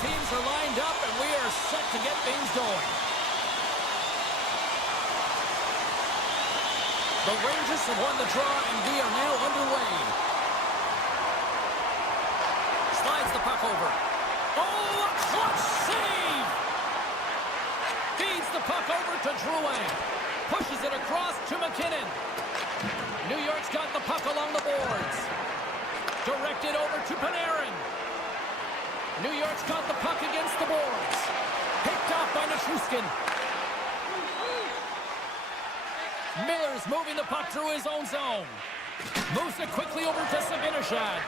teams are lined up, and we are set to get things going. The Rangers have won the draw, and we are now underway. Slides the puck over. Oh, a clutch save! Feeds the puck over to Drouin. Pushes it across to McKinnon. New York's got the puck along the boards. Directed over to Panarin. New York's got the puck against the boards. Picked off by Nichushkin. Miller's moving the puck through his own zone. Moves it quickly over to Zibanejad.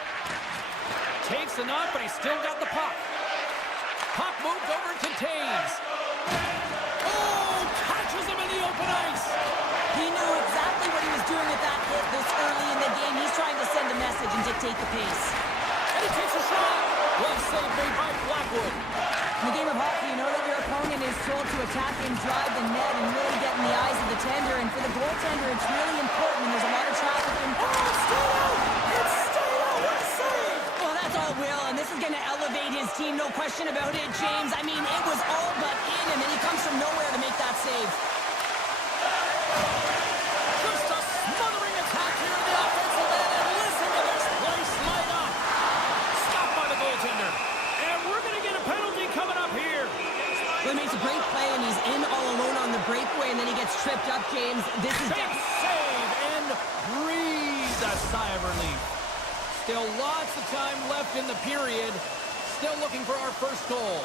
Takes a knock, but he's still got the puck. Puck moved over to Taves. Oh, catches him in the open ice. He knew exactly what he was doing with that hit this early in the game. He's trying to send a message and dictate the pace. And he takes a shot. Well saved by Blackwood. In the game of hockey, you know that your opponent is told to attack and drive the net and really get in the eyes of the tender. And for the goaltender, it's really important when there's a lot of traffic. Oh, it's stayed out! It's stayed out! What a save! Well, that's all Will, and this is going to elevate his team, no question about it, James. I mean, it was all but in, and then he comes from nowhere to make that save. Just a smothering attack here in the offensive end, and listen to this place light up. Stopped by the goaltender. And we're going to get a penalty coming up here. Well, he makes a great play, and he's in all alone on the breakaway, and then he gets tripped up, James. This is... Big save, and breathe a sigh of relief. Still lots of time left in the period. Still looking for our first goal.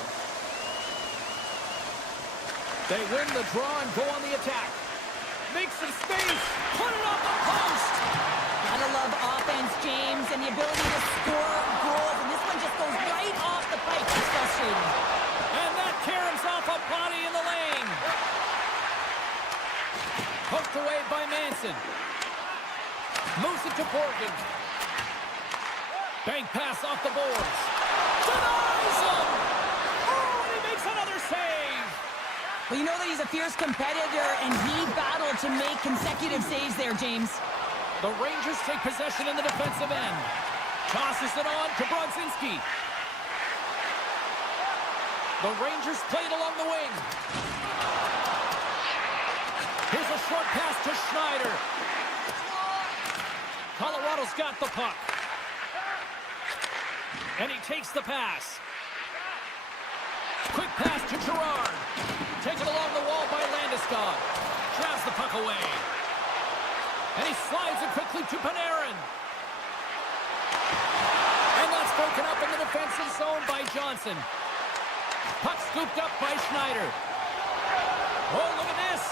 They win the draw and go on the attack. Make some space. Put it on the post. Gotta love offense, James, and the ability to score goals. And this one just goes right off the pipe. It's frustrating. And that caroms off a body in the lane. Poked away by Manson. Moves it to Borgen. Bank pass off the boards. Denies him! Oh, and he makes another save! Well, you know that he's a fierce competitor, and he battled to make consecutive saves there, James. The Rangers take possession in the defensive end. Tosses it on to Brodzinski. The Rangers play it along the wing. Here's a short pass to Schneider. Colorado's got the puck. And he takes the pass. Quick pass to Girard. Taken along the wall by Landeskog. Drives the puck away. And he slides it quickly to Panarin. And that's broken up in the defensive zone by Johnson. Puck scooped up by Schneider. Oh, look at this.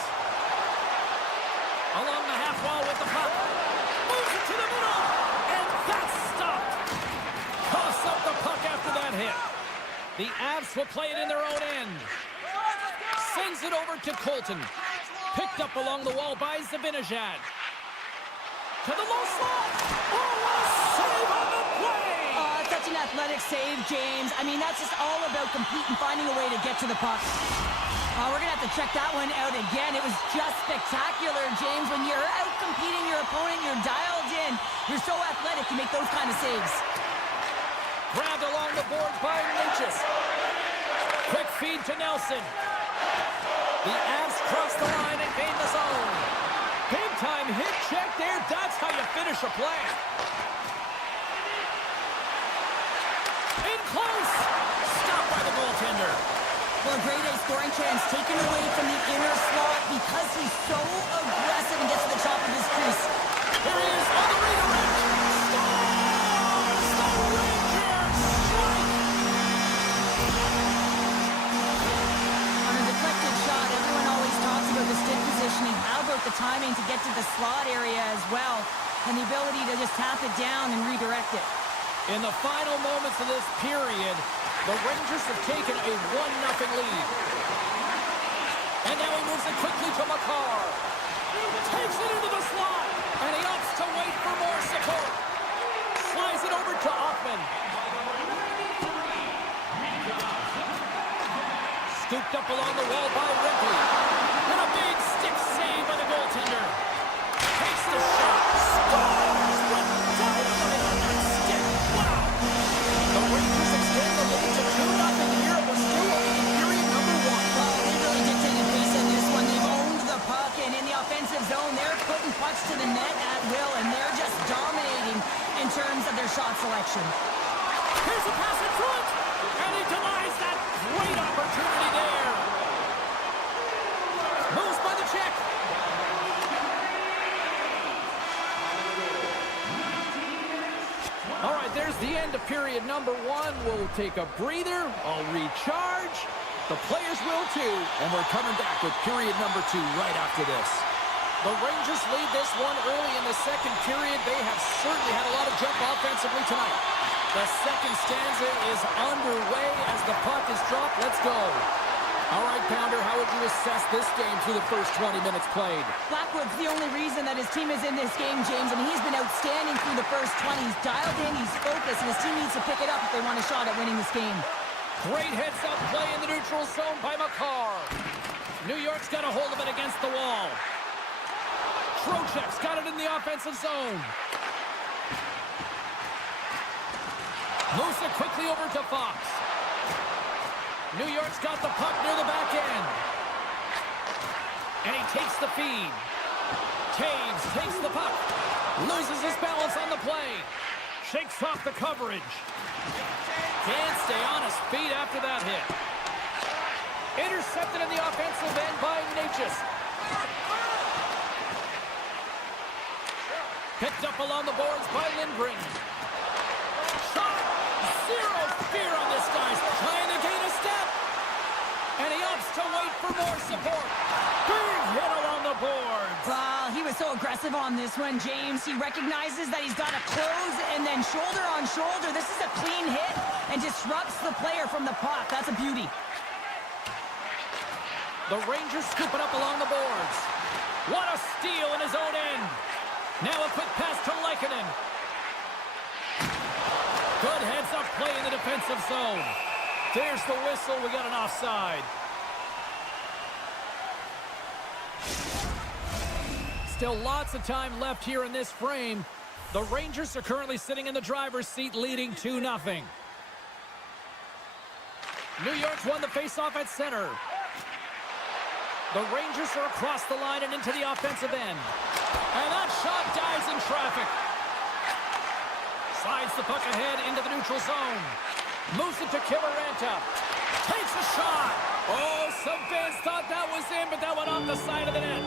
Along the half wall with the puck. Moves it to the middle. And that's stopped. Toss up the puck after that hit. The Avs will play it in their own end. Sends it over to Colton. Picked up along the wall by Zibanejad. To the low slot. Oh, what a save on the play! Such an athletic save, James. I mean, that's just all about competing, finding a way to get to the puck. We're going to have to check that one out again. It was just spectacular, James. When you're out-competing your opponent, you're dialed in. You're so athletic, you make those kind of saves. Grabbed along the boards by Lynch's. Quick feed to Nelson. The Avs cross the line and gain the zone. Big-time hit check there. That's how you finish a play. In close. Stopped by the goaltender. Well, a grade A scoring chance taken away from the inner slot because he's so aggressive and gets to the top of his crease. Here he is on the redirect. Scores the Rangers strike. On a deflected shot, everyone always talks about the stick positioning. How about the timing to get to the slot area as well, and the ability to just tap it down and redirect it. In the final moments of this period, the Rangers have taken a 1-0 lead. And now he moves it quickly to Makar. Takes it into the slot, and he opts to wait for more support. Slides it over to Hoffman. Scooped up along the wall by Ripley. And a big stick save by the goaltender. Takes the shot. Scores with dynamite on that stick. Wow! The Rangers extend the lead to 2-0 here shot selection. Here's a pass in front, and he denies that great opportunity there. Moves by the Czech. All right, there's the end of period number one. We'll take a breather. I'll recharge. The players will too. And we're coming back with period number two right after this. The Rangers lead this one early in the second period. They have certainly had a lot of jump offensively tonight. The second stanza is underway as the puck is dropped. Let's go. All right, Pounder, how would you assess this game through the first 20 minutes played? Blackwood's the only reason that his team is in this game, James, and he's been outstanding through the first 20. He's dialed in, he's focused, and his team needs to pick it up if they want a shot at winning this game. Great heads-up play in the neutral zone by McCarr. New York's got a hold of it against the wall. Trocheck's got it in the offensive zone. Moves it quickly over to Fox. New York's got the puck near the back end. And he takes the feed. Taves takes the puck. Loses his balance on the play. Shakes off the coverage. Can't stay on his feet after that hit. Intercepted in the offensive end by Natchez. Picked up along the boards by Lindgren. Shot! Zero fear on this guy's trying to gain a step. And he opts to wait for more support. Big hit along the boards. Well, he was so aggressive on this one, James. He recognizes that he's got to close and then shoulder on shoulder. This is a clean hit and disrupts the player from the puck. That's a beauty. The Rangers scoop it up along the boards. What a steal in his own end. Now a quick pass to Lehkonen. Good heads-up play in the defensive zone. There's the whistle. We got an offside. Still lots of time left here in this frame. The Rangers are currently sitting in the driver's seat, leading 2-0. New York's won the faceoff at center. The Rangers are across the line and into the offensive end. And that shot dives in traffic. Slides the puck ahead into the neutral zone. Moves it to Kiviranta. Takes a shot. Oh, some fans thought that was in, but that went off the side of the net.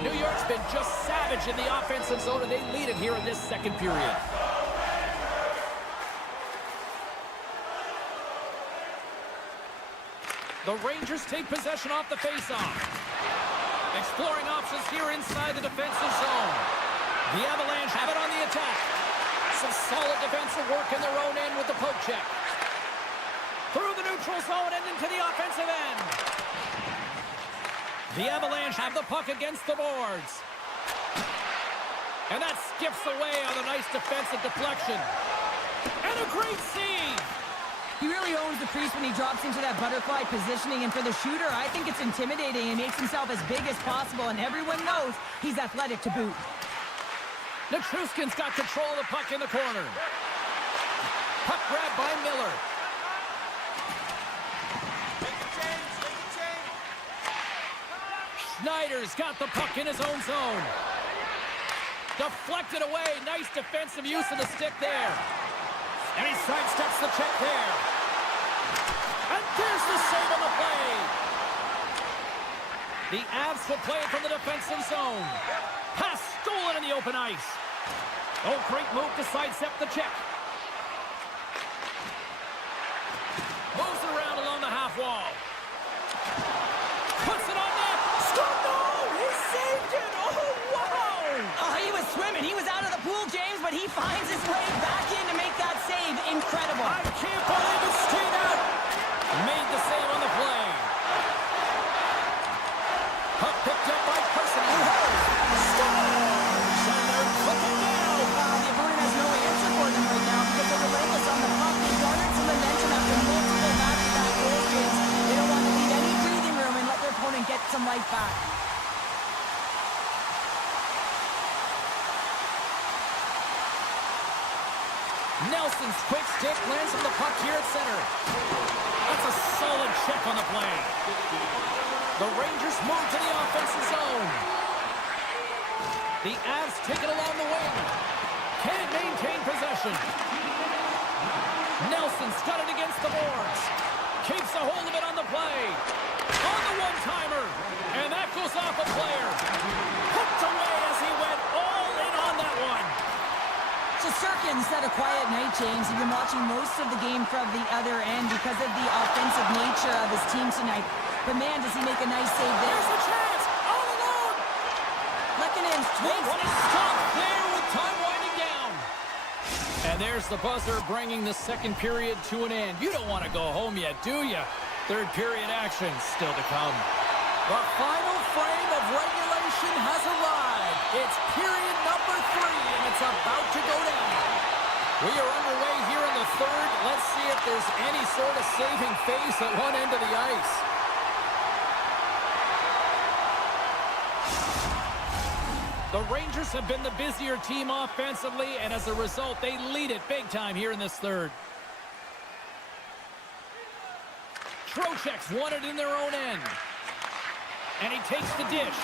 New York's been just savage in the offensive zone, and they lead it here in this second period. The Rangers take possession off the faceoff. Exploring options here inside the defensive zone. The Avalanche have it on the attack. Some solid defensive work in their own end with the poke check. Through the neutral zone and into the offensive end. The Avalanche have the puck against the boards. And that skips away on a nice defensive deflection. And a great save. He really owns the crease when he drops into that butterfly positioning, and for the shooter, I think it's intimidating. He makes himself as big as possible, and everyone knows he's athletic to boot. Nichushkin's got control of the puck in the corner. Puck grab by Miller. Schneider's got the puck in his own zone. Deflected away. Nice defensive use of the stick there. And he sidesteps the check there. And there's the save on the play. The Avs will play it from the defensive zone. Pass stolen in the open ice. Oh, great move to sidestep the check. Moves it around along the half wall. Puts it on net. Score! No! He saved it! Oh, wow! Oh, he was swimming. He was out of the pool, James, but he finds his way back in to make that save. Incredible. I can't believe it stayed out. Made the save on the play. Puck picked up by Person. Scores! And they're cooking now. The opponent has no answer for them right now because they're relentless on the puck. They garnered some momentum after multiple back-to-back goals, James. They don't want to leave any breathing room and let their opponent get some life back. Nelson's quick stick lands on the puck here at center. That's a solid check on the play. The Rangers move to the offensive zone. The Avs take it along the wing. Can't maintain possession. Nelson's got it against the boards. Keeps a hold of it on the play. On the one-timer. And that goes off a player. Hooked away as he went all in on that one. Shesterkin's had a quiet night, James. You've been watching most of the game from the other end because of the offensive nature of his team tonight. But man, does he make a nice save there. There's a chance. All alone. Lekkonen's twins. What a stop there with time winding down. And there's the buzzer bringing the second period to an end. You don't want to go home yet, do you? Third period action still to come. The final frame of regulation has arrived. It's period number 3, and it's about to go down. We are underway here in the third. Let's see if there's any sort of saving face at one end of the ice. The Rangers have been the busier team offensively, and as a result, they lead it big time here in this third. Trocheck's won it in their own end. And he takes the dish.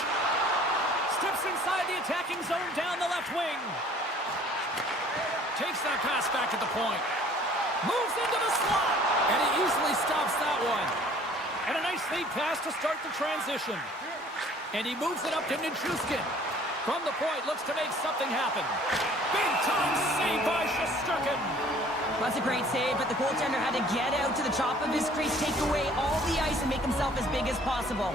Steps inside the attacking zone down the left wing. Takes that pass back at the point. Moves into the slot. And he easily stops that one. And a nice lead pass to start the transition. And he moves it up to Nichushkin. From the point, looks to make something happen. Big time save by Shesterkin. That's a great save, but the goaltender had to get out to the top of his crease, take away all the ice, and make himself as big as possible.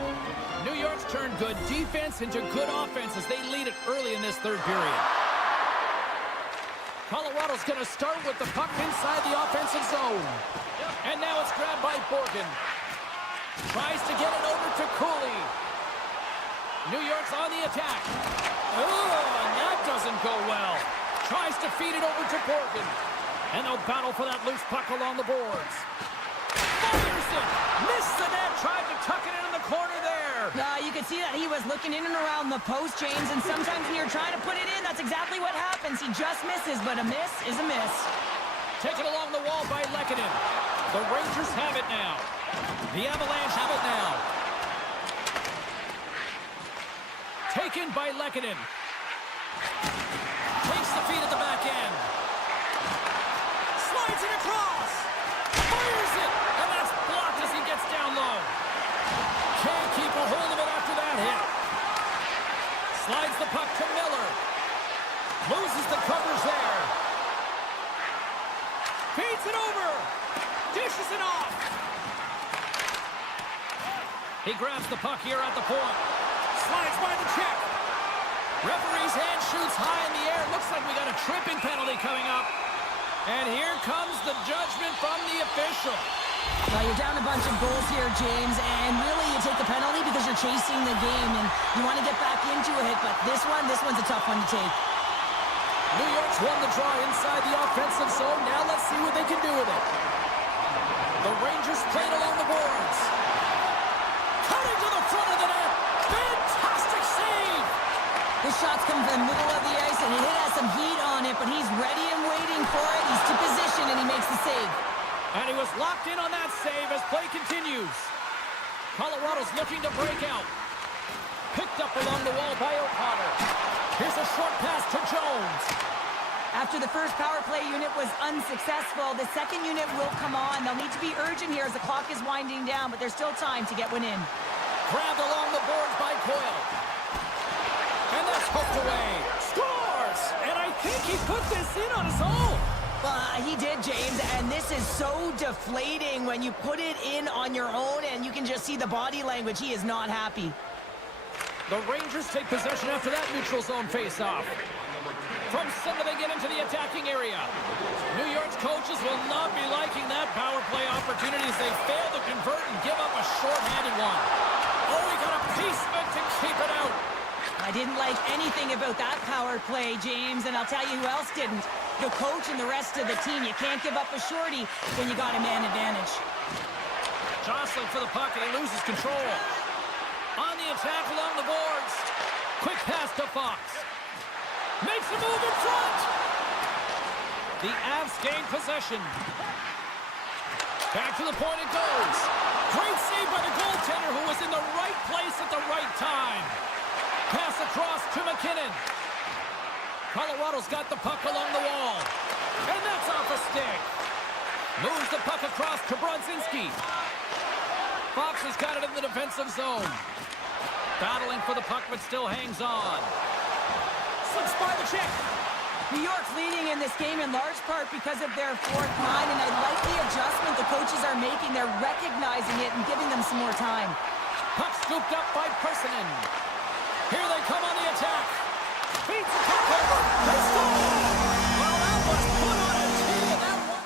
New York's turned good defense into good offense as they lead it early in this third period. Colorado's going to start with the puck inside the offensive zone. And now it's grabbed by Borgen. Tries to get it over to Cooley. New York's on the attack. Oh, and that doesn't go well. Tries to feed it over to Borgen. And they'll battle for that loose puck along the boards. Fires it! Missed the net, tried to tuck it in the corner there. You could see that he was looking in and around the post, James, and sometimes when you're trying to put it in, that's exactly what happens. He just misses, but a miss is a miss. Taken along the wall by Lekkonen. The Rangers have it now. The Avalanche have it now. Taken by Lekkonen. Takes the feed at the back end. Slides it across. Fires it. And that's blocked as he gets down low. Can't keep a hold of it after that hit. Slides the puck to Miller. Loses the coverage there. Feeds it over. Dishes it off. He grabs the puck here at the point. Slides by the check. Referee's hand shoots high in the air. Looks like we got a tripping penalty coming up. And here comes the judgment from the official. Well, you're down a bunch of goals here, James, and really you take the penalty because you're chasing the game and you want to get back into it, but this one's a tough one to take. New York's won the draw inside the offensive zone. Now let's see what they can do with it. The Rangers played along the boards. Cutting to the front of the net. Fantastic save. This shot's come from the middle of the ice, and it has some heat on it, but he's ready and waiting for it. He's to position, and he makes the save. And he was locked in on that save as play continues. Colorado's looking to break out. Picked up along the wall by O'Connor. Here's a short pass to Jones. After the first power play unit was unsuccessful, the second unit will come on. They'll need to be urgent here as the clock is winding down, but there's still time to get one in. Grabbed along the boards by Coyle. And that's hooked away. Scores! And I think he put this in on his own. He did, James, and this is so deflating when you put it in on your own, and you can just see the body language. He is not happy. The Rangers take possession after that neutral zone face-off. From center they get into the attacking area. New York's coaches will not be liking that power play opportunity as they fail to convert and give up a short-handed one. Oh, he got a piece of it to keep it out. I didn't like anything about that power play, James, and I'll tell you who else didn't. The coach and the rest of the team. You can't give up a shorty when you got a man advantage. Jostling for the puck, and he loses control. On the attack along the boards. Quick pass to Fox. Makes a move in front. The Avs gain possession. Back to the point it goes. Great save by the goaltender who was in the right place at the right time. Pass across to McKinnon. Colorado's got the puck along the wall. And that's off a stick. Moves the puck across to Brodzinski. Fox has got it in the defensive zone. Battling for the puck, but still hangs on. Slips by the check. New York's leading in this game in large part because of their fourth line, and I like the adjustment the coaches are making. They're recognizing it and giving them some more time. Puck scooped up by Persinen. Here they come on the attack. Beats the puck over. They score! Well, that was put on a tee, and that one...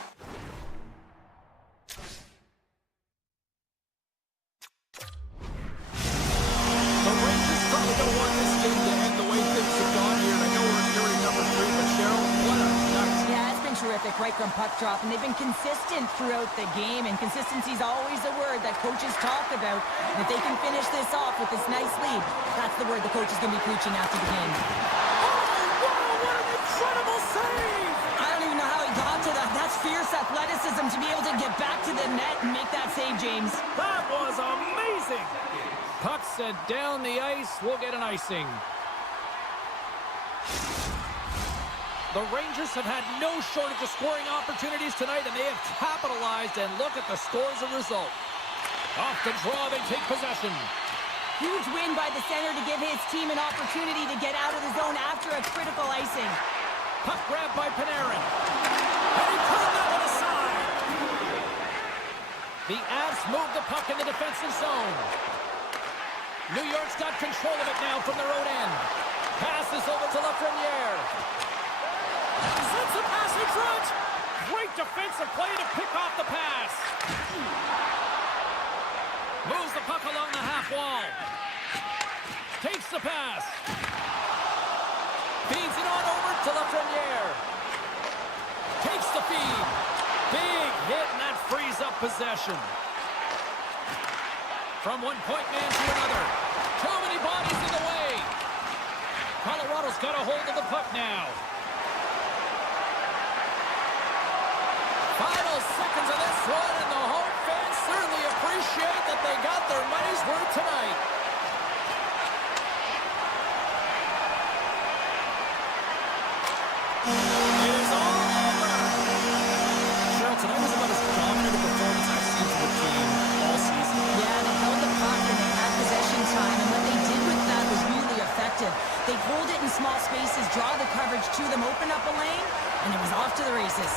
The Rangers probably don't want this game to end the way things have gone here. I know we're in period number 3, but Cheryl, what a night. Yeah, it's been terrific right from puck drop, and they've been consistent throughout the game, and consistency is always a word that coaches talk about. And if they can finish this off with this nice lead, that's the word the coach is going to be preaching after the game. What an incredible save! I don't even know how he got to that. That's fierce athleticism to be able to get back to the net and make that save, James. That was amazing! Puck sent down the ice. We'll get an icing. The Rangers have had no shortage of scoring opportunities tonight, and they have capitalized, and look at the score as a result. Off the draw, they take possession. Huge win by the center to give his team an opportunity to get out of the zone after a critical icing. Puck grabbed by Panarin. And he pulled that one aside. The Avs move the puck in the defensive zone. New York's got control of it now from their own end. Passes over to Lafreniere. Sends a pass in front. Great defensive play to pick off the pass. Moves the puck along the half wall. Takes the pass. Feeds it on over to Lafreniere. Takes the feed. Big hit, and that frees up possession. From one point man to another. Too many bodies in the way. Colorado's got a hold of the puck now. Final seconds of this one, and the home fans certainly appreciate that they got their money's worth tonight. It is all over. Cheryl, tonight was about as dominant a performance I've seen from the team all season. Yeah, they held the puck and they had possession time, and what they did with that was really effective. They'd hold it in small spaces, draw the coverage to them, open up a lane, and it was off to the races.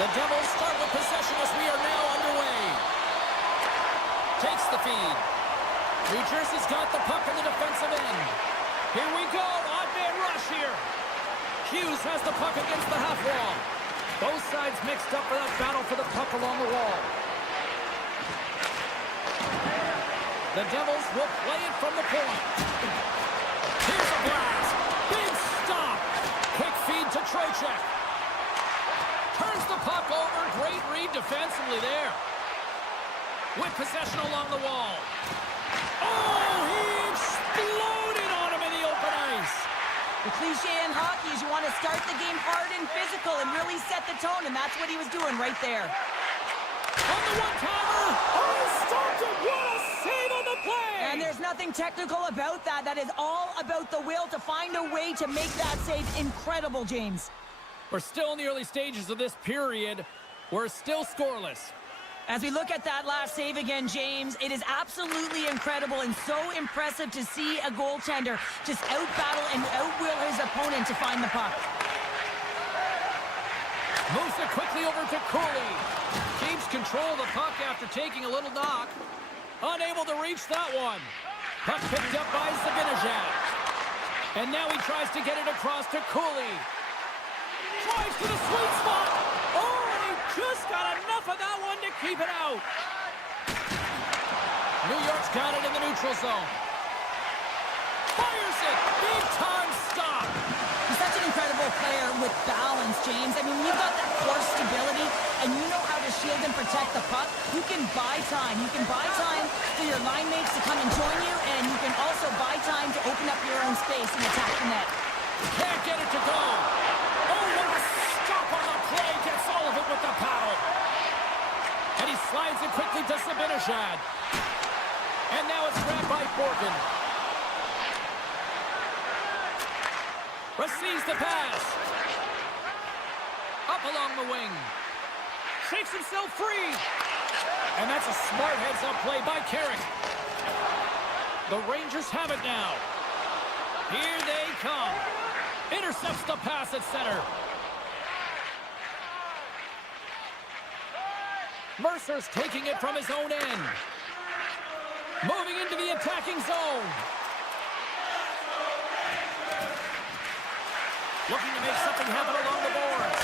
The Devils start with possession as we are now underway. Takes the feed. New Jersey's got the puck in the defensive end. Here we go. Odd man rush here. Hughes has the puck against the half wall. Both sides mixed up for that battle for the puck along the wall. The Devils will play it from the point. Here's a blast. Big stop. Quick feed to Trocheck. Turns the puck over. Great read defensively there. With possession along the wall. Oh, he exploded on him in the open ice. The cliche in hockey is you want to start the game hard and physical and really set the tone, and that's what he was doing right there. On the one-timer. Oh, he stopped it. What a save on the play. And there's nothing technical about that. That is all about the will to find a way to make that save incredible, James. We're still in the early stages of this period. We're still scoreless. As we look at that last save again, James, it is absolutely incredible and so impressive to see a goaltender just out-battle and out-will his opponent to find the puck. Moves it quickly over to Cooley. Keeps control of the puck after taking a little knock. Unable to reach that one. Puck picked up by Zibanejad. And now he tries to get it across to Cooley. Tries to the sweet spot. Oh, and he just got enough of that one to keep it out. New York's got it in the neutral zone. Fires it. Big time stop. He's such an incredible player with balance, James. I mean, when you've got that core stability and you know how to shield and protect the puck, you can buy time. You can buy time for your line mates to come and join you, and you can also buy time to open up your own space and attack the net. Can't get it to go. Oh, what a stop on the play. Gets all of it with the paddle. And he slides it quickly to Zibanejad. And now it's grabbed by Borgen. Receives the pass. Up along the wing. Shakes himself free. And that's a smart heads-up play by Carrick. The Rangers have it now. Here they come. Intercepts the pass at center. Mercer's taking it from his own end. Moving into the attacking zone. Looking to make something happen along the boards.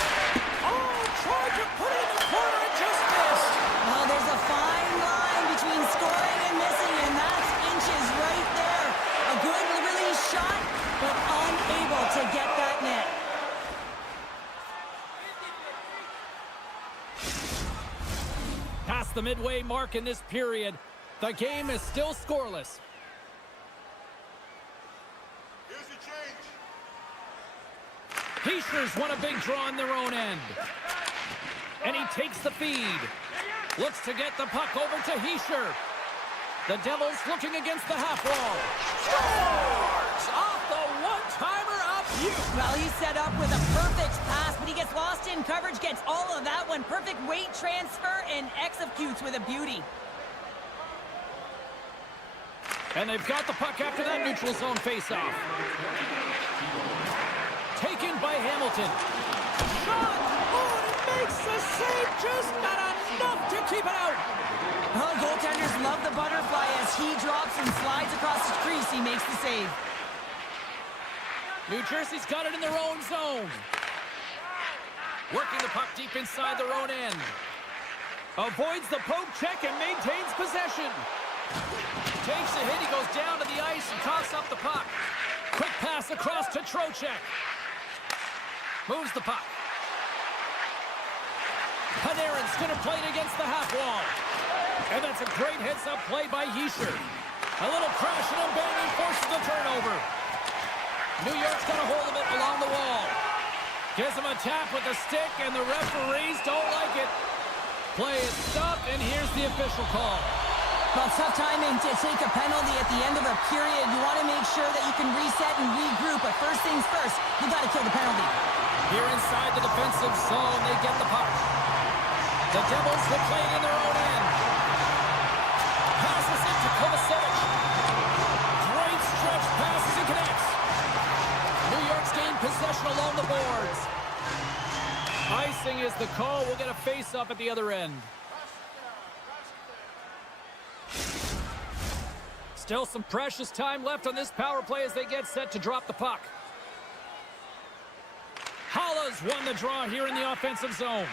Oh, tried to put it in the corner and just missed. Well, there's a fine line between scoring and missing, and that's inches right there. A good release shot, but unable to get that net. Past the midway mark in this period, the game is still scoreless. Heischer's won a big draw on their own end. And he takes the feed. Looks to get the puck over to Hischer. The Devils looking against the half wall. Scores! Off the one-timer up you. Well, he's set up with a perfect pass, but he gets lost in coverage, gets all of that one. Perfect weight transfer and executes with a beauty. And they've got the puck after that neutral zone faceoff. Taken by Hamilton. Shot! Oh, and it makes the save, just not enough to keep it out. Well, goaltenders love the butterfly as he drops and slides across his crease. He makes the save. New Jersey's got it in their own zone. Working the puck deep inside their own end. Avoids the poke check and maintains possession. Takes a hit, he goes down to the ice and coughs up the puck. Quick pass across to Trocheck. Moves the puck. Panarin's going to play it against the half wall. And that's a great heads-up play by Hischer. A little crashing and banging forces the turnover. New York's got a hold of it along the wall. Gives him a tap with the stick, and the referees don't like it. Play is stopped, and here's the official call. Well, tough timing to take a penalty at the end of a period. You want to make sure that you can reset and regroup, but first things first, you got to kill the penalty. Here inside the defensive zone, they get the puck. The Devils will play it in their own end. Passes it to Kovacevic. Great stretch passes and connects. New York's gained possession along the boards. Ice guessing is the call. We'll get a face-off at the other end. Still some precious time left on this power play as they get set to drop the puck. Halla's won the draw here in the offensive zone.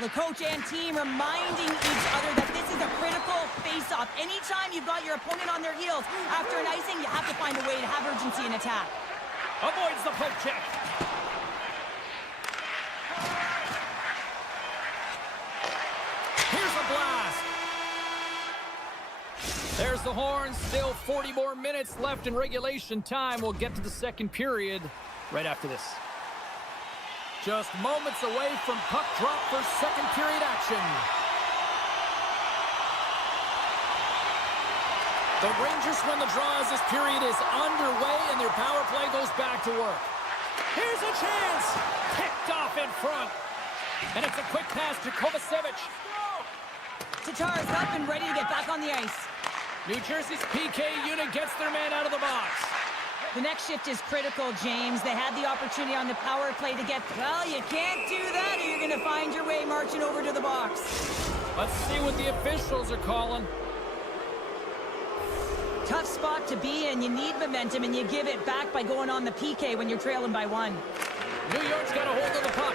The coach and team reminding each other that this is a critical face-off. Anytime you've got your opponent on their heels after an icing, you have to find a way to have urgency in attack. Avoids the poke check. Here's a blast. There's the horn. Still 40 more minutes left in regulation time. We'll get to the second period right after this. Just moments away from puck drop for second period action. The Rangers win the draw as this period is underway and their power play goes back to work. Here's a chance. Picked off in front. And it's a quick pass to Kovacevic. Tatar's up and ready to get back on the ice. New Jersey's PK unit gets their man out of the box. The next shift is critical, James. They had the opportunity on the power play to get... Well, you can't do that or you're going to find your way marching over to the box. Let's see what the officials are calling. Tough spot to be in. You need momentum, and you give it back by going on the PK when you're trailing by 1. New York's got a hold of the puck.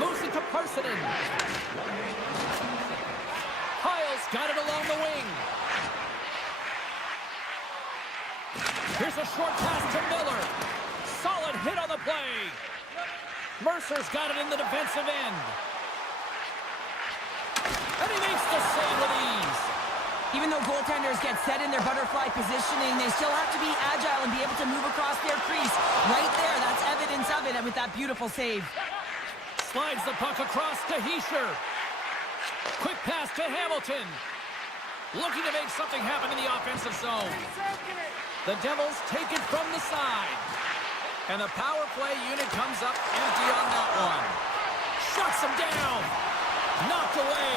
Moves it to Parsonen. Hiles got it along the wing. Here's a short pass to Miller. Solid hit on the play. Mercer's got it in the defensive end. And he makes the save with ease. Even though goaltenders get set in their butterfly positioning, they still have to be agile and be able to move across their crease. Right there, that's evidence of it with that beautiful save. Slides the puck across to Hischier. Quick pass to Hamilton. Looking to make something happen in the offensive zone. The Devils take it from the side. And the power play unit comes up empty on that one. Shuts him down. Knocked away.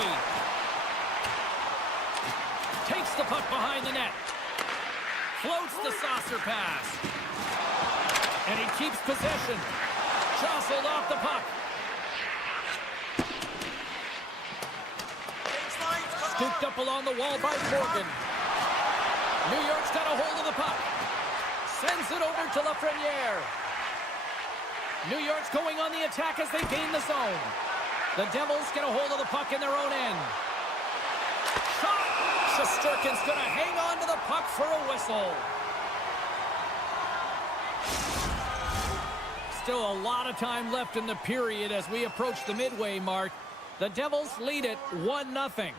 Takes the puck behind the net. Floats the saucer pass. And he keeps possession. Jostled off the puck. Scooped up along the wall by Morgan. New York's got a hold of the puck. Sends it over to Lafreniere. New York's going on the attack as they gain the zone. The Devils get a hold of the puck in their own end. Shot! Shesterkin's going to hang on to the puck for a whistle. Still a lot of time left in the period as we approach the midway mark. The Devils lead it 1-0.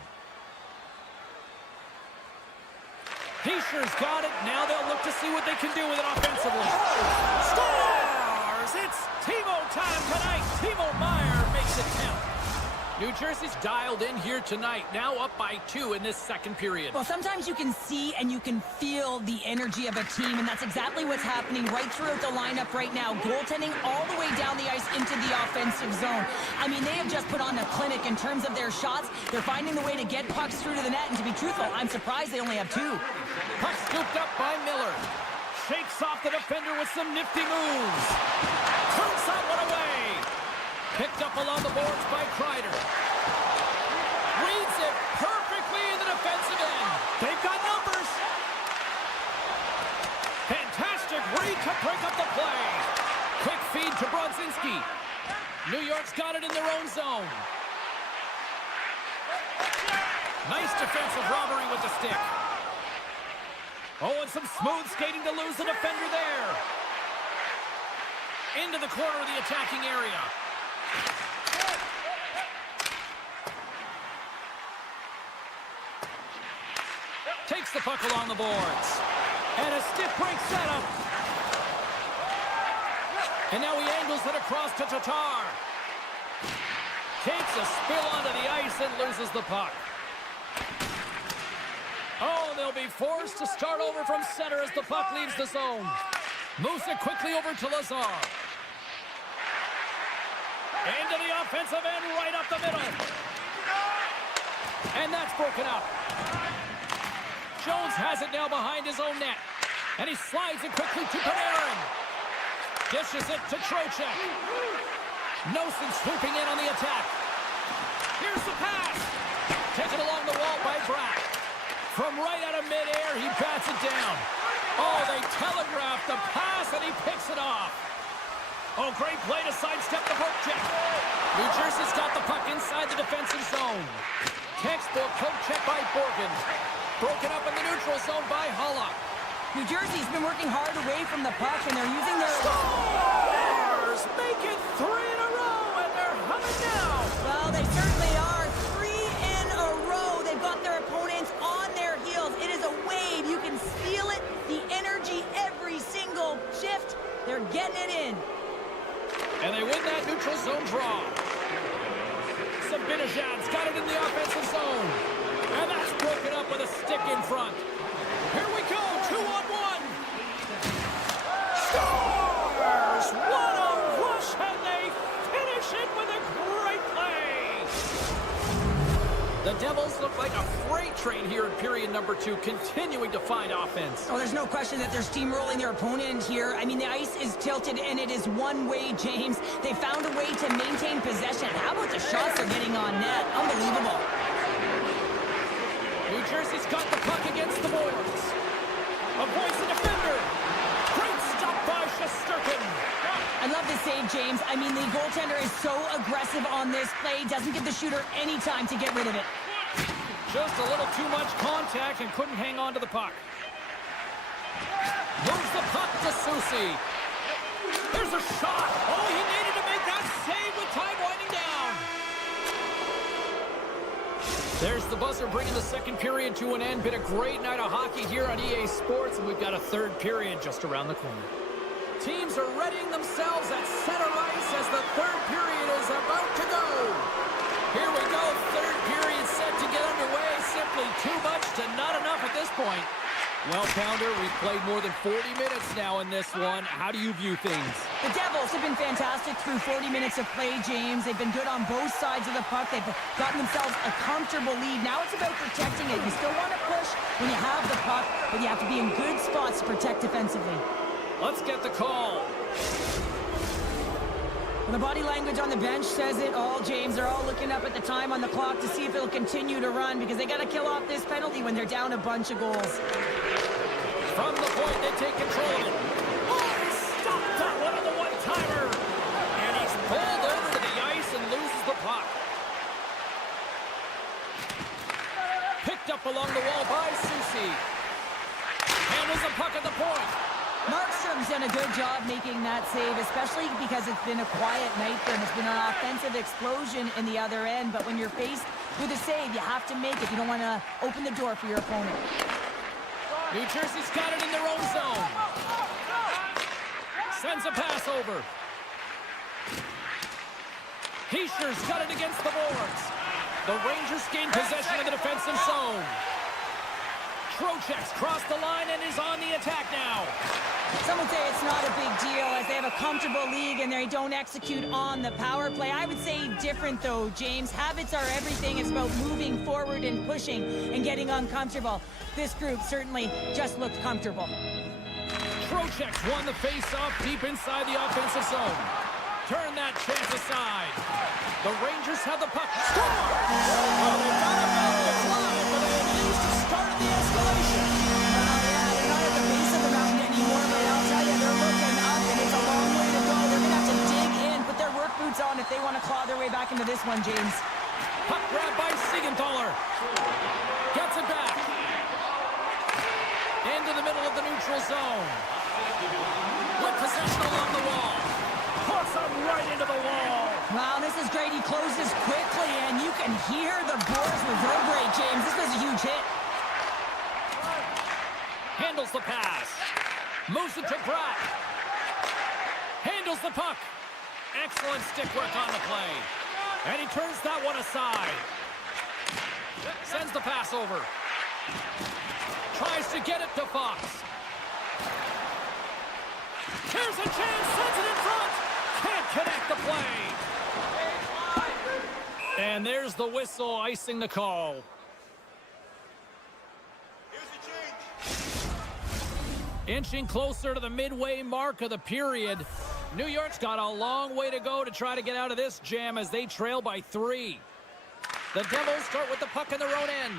Hischier's got it. Now they'll look to see what they can do with it offensively. Scores! It's Timo time tonight. Timo Meier makes it count. New Jersey's dialed in here tonight. Now up by 2 in this second period. Well, sometimes you can see and you can feel the energy of a team, and that's exactly what's happening right throughout the lineup right now. Goaltending all the way down the ice into the offensive zone. I mean, they have just put on a clinic in terms of their shots. They're finding the way to get pucks through to the net, and to be truthful, I'm surprised they only have 2. Puck scooped up by Miller. Shakes off the defender with some nifty moves. Turns that one away. Picked up along the boards by Kreider. Reads it perfectly in the defensive end. They've got numbers. Fantastic read to break up the play. Quick feed to Brodzinski. New York's got it in their own zone. Nice defensive robbery with the stick. Oh, and some smooth skating to lose the defender there. Into the corner of the attacking area. Takes the puck along the boards. And a stiff break setup. And now he angles it across to Tatar. Takes a spill onto the ice and loses the puck. Oh, they'll be forced to start over from center as the puck leaves the zone. Moves it quickly over to Lazar. Into the offensive end, right up the middle. And that's broken up. Jones has it now behind his own net. And he slides it quickly to Panarin. Dishes it to Trocheck. Nosen swooping in on the attack. Here's the pass. Taken along the wall by Brack. From right out of midair, he bats it down. Oh, they telegraphed the pass, and he picks it off. Oh, great play to sidestep the poke check. New Jersey's got the puck inside the defensive zone. Textbook poke check by Borgen. Broken up in the neutral zone by Hulla. New Jersey's been working hard away from the puck, and they're using their... Stars make it 3 in a row, and they're humming now. Well, they certainly are. 3 in a row. They've got their opponents on their heels. It is a wave. You can feel it, the energy every single shift. They're getting it in. And they win that neutral zone draw. Sabinajad's got it in the offensive zone. And that's broken up with a stick in front. Here we go, 2-on-1. Stars! What a rush, and they finish it with a great play. The Devils look like a freight train here in period number 2, continuing to find offense. Oh, there's no question that they're steamrolling their opponent here. I mean, the ice is tilted, and it is one way, James. They found a way to maintain possession. How about the shots they're getting on net? Unbelievable. New Jersey's got the puck against the boards. Avoids the defender. Great stop by Shesterkin. I love this save, James. I mean, the goaltender is so aggressive on this play. Doesn't give the shooter any time to get rid of it. Just a little too much contact and couldn't hang on to the puck. Moves the puck to Soucy. There's a shot. Oh, he needed to make that save with time winding down. There's the buzzer bringing the second period to an end. Been a great night of hockey here on EA Sports, and we've got a third period just around the corner. Teams are readying themselves at center ice as the third period is about to go. Here we go, third period set to get underway. Simply too much to not enough at this point. Well, Pounder, we've played more than 40 minutes now in this one. How do you view things? The Devils have been fantastic through 40 minutes of play, James. They've been good on both sides of the puck. They've gotten themselves a comfortable lead. Now it's about protecting it. You still want to push when you have the puck, but you have to be in good spots to protect defensively. Let's get the call. Well, the body language on the bench says it all, James. They're all looking up at the time on the clock to see if it'll continue to run because they got to kill off this penalty when they're down a bunch of goals. From the point, they take control of it. Oh, he stopped that one on the one-timer. And he's pulled over to the ice and loses the puck. Picked up along the wall by Soucy. Handles the puck at the point. Markstrom's done a good job making that save, especially because it's been a quiet night for him. It's been an offensive explosion in the other end, but when you're faced with a save, you have to make it. You don't want to open the door for your opponent. New Jersey's got it in their own zone. Sends a pass over. Heischer's got it against the boards. The Rangers gain possession of the defensive zone. Trocheck's crossed the line and is on the attack now. Some would say it's not a big deal as they have a comfortable league and they don't execute on the power play. I would say different though, James. Habits are everything. It's about moving forward and pushing and getting uncomfortable. This group certainly just looked comfortable. Trocheck's won the face-off deep inside the offensive zone. Turn that chance aside. The Rangers have the puck. Score! Oh, they've got a man on the fly, but they've used the start of the escalation. Yeah, they're not at the base of the mountain anymore, but I'll tell you, they're looking up, and it's a long way to go. They're going to have to dig in, put their work boots on if they want to claw their way back into this one, James. Puck grab by Siegenthaler. Gets it back. Into the middle of the neutral zone. With possession along the wall. Puts him right into the wall. Wow, this is great. He closes quickly, and you can hear the boards reverberate, James. This was a huge hit. Handles the pass. Moves it to Brack. Handles the puck. Excellent stick work on the play. And he turns that one aside. Sends the pass over. Tries to get it to Fox. Here's a chance. Sends it in front. Can't connect the play. And there's the whistle icing the call. Inching closer to the midway mark of the period. New York's got a long way to go to try to get out of this jam as they trail by 3. The Devils start with the puck in their own end.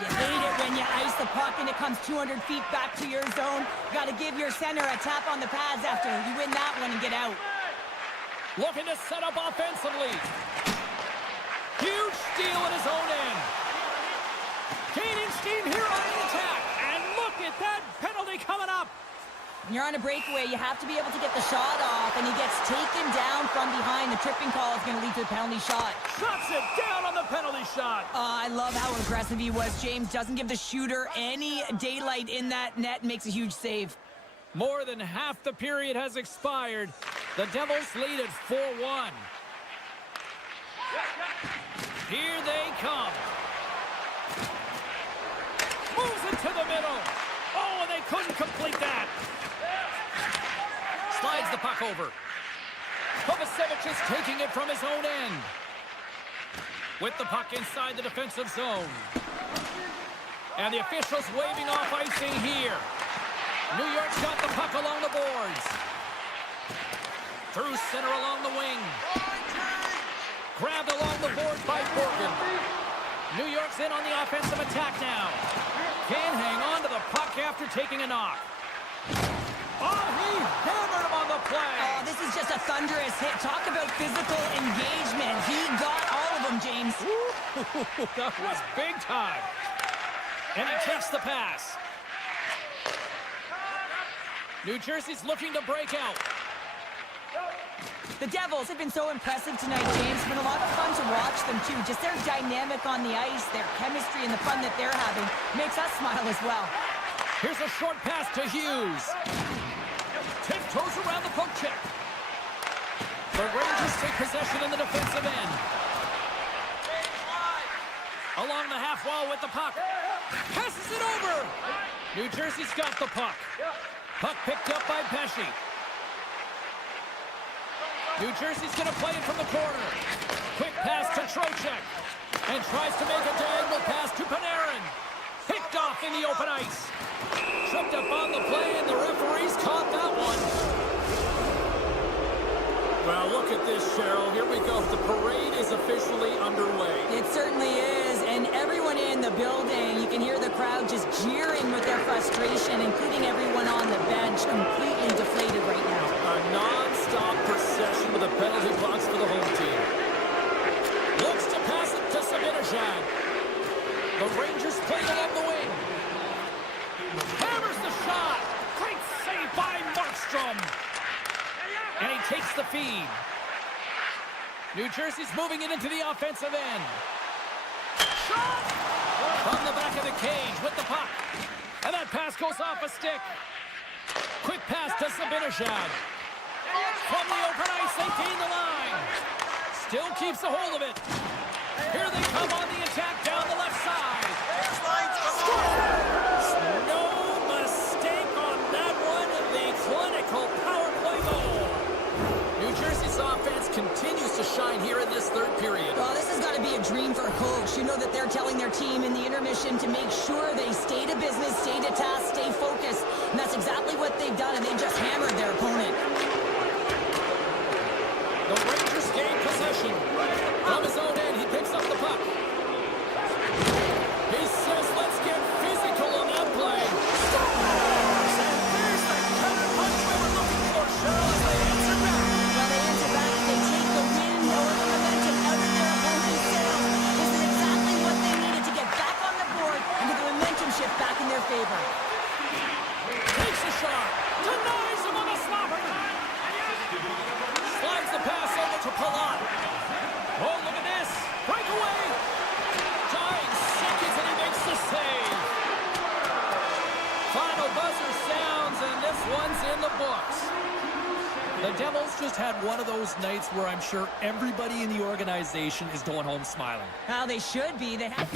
You hate it when you ice the puck and it comes 200 feet back to your zone. Got to give your center a tap on the pads after you win that one and get out. Looking to set up offensively. Huge steal in his own end. Gaining steam here on the attack. And look at that penalty coming up. When you're on a breakaway, you have to be able to get the shot off, and he gets taken down from behind. The tripping call is going to lead to a penalty shot. Shuts it down on the penalty shot. I love how aggressive he was. James doesn't give the shooter any daylight in that net and makes a huge save. More than half the period has expired. The Devils lead at 4-1. Here they come. Moves it to the middle. Oh, and they couldn't complete that. Slides the puck over. Kovacevic is taking it from his own end. With the puck inside the defensive zone. And the officials waving off icing here. New York's got the puck along the boards. Through center along the wing. Grabbed along the boards by Borgen. New York's in on the offensive attack now. Can't hang on to the puck after taking a knock. Oh, he hammered him on the play. Oh, this is just a thunderous hit. Talk about physical engagement. He got all of them, James. Ooh, that was big time. And he takes the pass. New Jersey's looking to break out. The Devils have been so impressive tonight, James. It's been a lot of fun to watch them, too. Just their dynamic on the ice, their chemistry, and the fun that they're having makes us smile as well. Here's a short pass to Hughes. Tiptoes around the poke check. The Rangers take possession in the defensive end. Along the half wall with the puck. Passes it over. New Jersey's got the puck. Puck picked up by Pesci. New Jersey's going to play it from the corner. Quick pass to Trocheck. And tries to make a diagonal pass to Panarin. Picked off in the open ice. Tripped up on the play, and the referees caught that one. Well, look at this, Cheryl. Here we go. The parade is officially underway. It certainly is, and everyone in the building, you can hear the crowd just jeering with their frustration, including everyone on the bench, completely deflated right now. A non-stop procession with a penalty box for the home team. Looks to pass it to Sabinajad. The Rangers played along the wing. Hammers the shot. Great save by Markstrom. And he takes the feed. New Jersey's moving it into the offensive end. Shot! From the back of the cage with the puck. And that pass goes off a stick. Quick pass to Sabinajad. From the open ice, they gain the line. Still keeps a hold of it. Here they come on the attack down the left side. No mistake on that one. The clinical power play goal. New Jersey's offense continues to shine here in this third period. Well, this has got to be a dream for a coach. You know that they're telling their team in the intermission to make sure they stay to business, stay to task, stay focused. And that's exactly what they've done, and they just hammered their opponent. The Rangers gain possession. From his own end, he picks up the puck. He says, let's get physical on that play. And there's the counter-punch we were looking for, Cheryl, as they answer back. Well, they answer back. They take the wind or the momentum out of their opponent's sails. This is exactly what they needed to get back on the board and get the momentum shift back in their favor. Takes a shot. Denies him on a slapper. Slides the pass over to Palat. Oh, look at this. Breakaway. Dying seconds, and he makes the save. Final buzzer sounds, and this one's in the books. The Devils just had one of those nights where I'm sure everybody in the organization is going home smiling. Well, they should be. They have...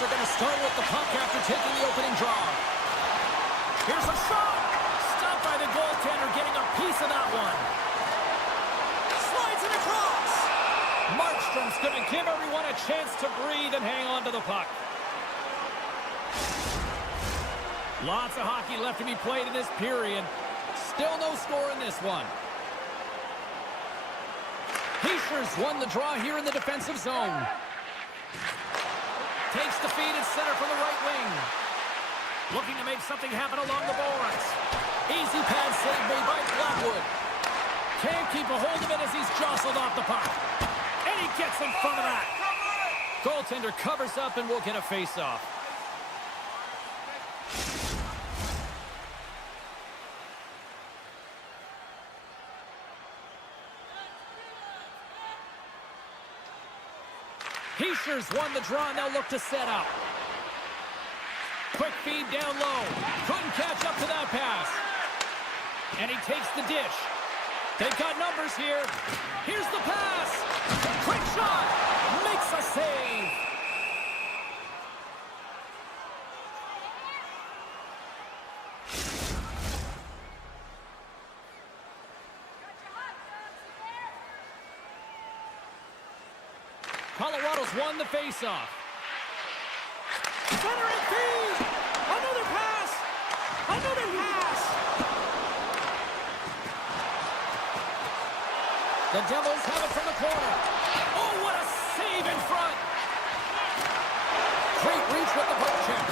Leafs are going to start with the puck after taking the opening draw. Here's a shot. Stopped by the goaltender, getting a piece of that one. Slides it across. Markstrom's going to give everyone a chance to breathe and hang on to the puck. Lots of hockey left to be played in this period. Still no score in this one. Heischer's won the draw here in the defensive zone. Takes the feed and center from the right wing. Looking to make something happen along the boards. Easy pad save made by Blackwood. Can't keep a hold of it as he's jostled off the puck. And he gets in front of that. Goaltender covers up and will get a face-off. Heischer's won the draw, and they'll look to set up. Quick feed down low. Couldn't catch up to that pass. And he takes the dish. They've got numbers here. Here's the pass. Quick shot. Makes a save. Colorado's won the faceoff. Center and feed! Another pass! Another pass! The Devils have it from the corner. Oh, what a save in front! Great reach with the poke check.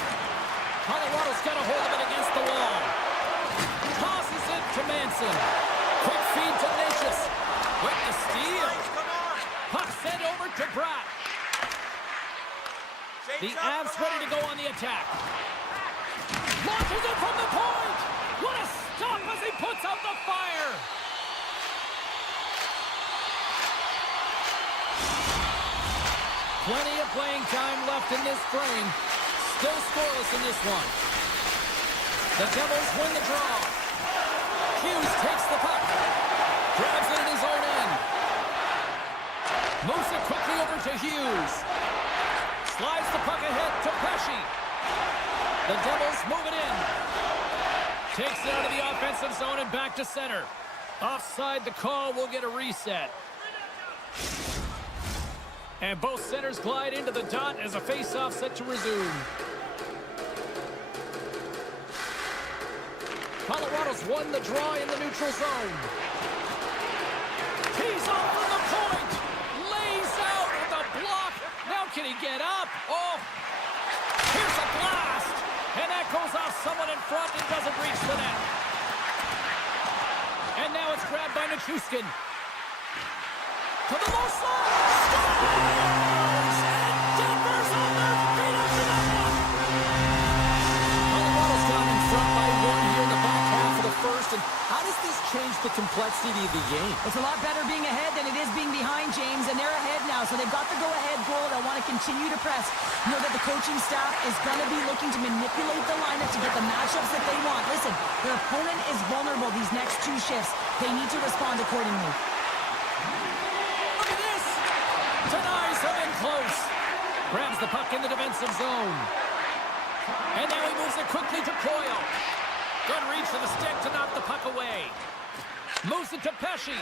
Colorado's got a hold of it against the wall. Tosses it to Manson. Quick feed to Natchez. With the steal. Puck sent over to Bratt. The Avs ready to go on the attack. Launches it from the point. What a stop as he puts out the fire. Plenty of playing time left in this frame. Still scoreless in this one. The Devils win the draw. Hughes takes the puck. Grabs it in his own end. Moves it quickly over to Hughes. Slides the puck ahead to Pesci. The Devils move it in. Takes it out of the offensive zone and back to center. Offside the call will get a reset. And both centers glide into the dot as a face-off set to resume. Colorado's won the draw in the neutral zone. He's off from the point. Lays out with a block. Now can he get up? Oh, here's a blast. And that goes off someone in front and doesn't reach the net. And now it's grabbed by Nichushkin. To the low side. Scores! And Denver's on their feet after that one. Colorado's down in front by one here in the back half of the first. And how does this change the complexity of the game? It's a lot better being ahead than it is being behind, James, and they're ahead now, so they've got the go-ahead goal. They'll want to continue to press. You know that the coaching staff is going to be looking to manipulate the lineup to get the matchups that they want. Listen, their opponent is vulnerable these next two shifts. They need to respond accordingly. Look at this! Denies him in close. Grabs the puck in the defensive zone. And now he moves it quickly to Coyle. Good reach to the stick to knock the puck away. Moves it to Pesci.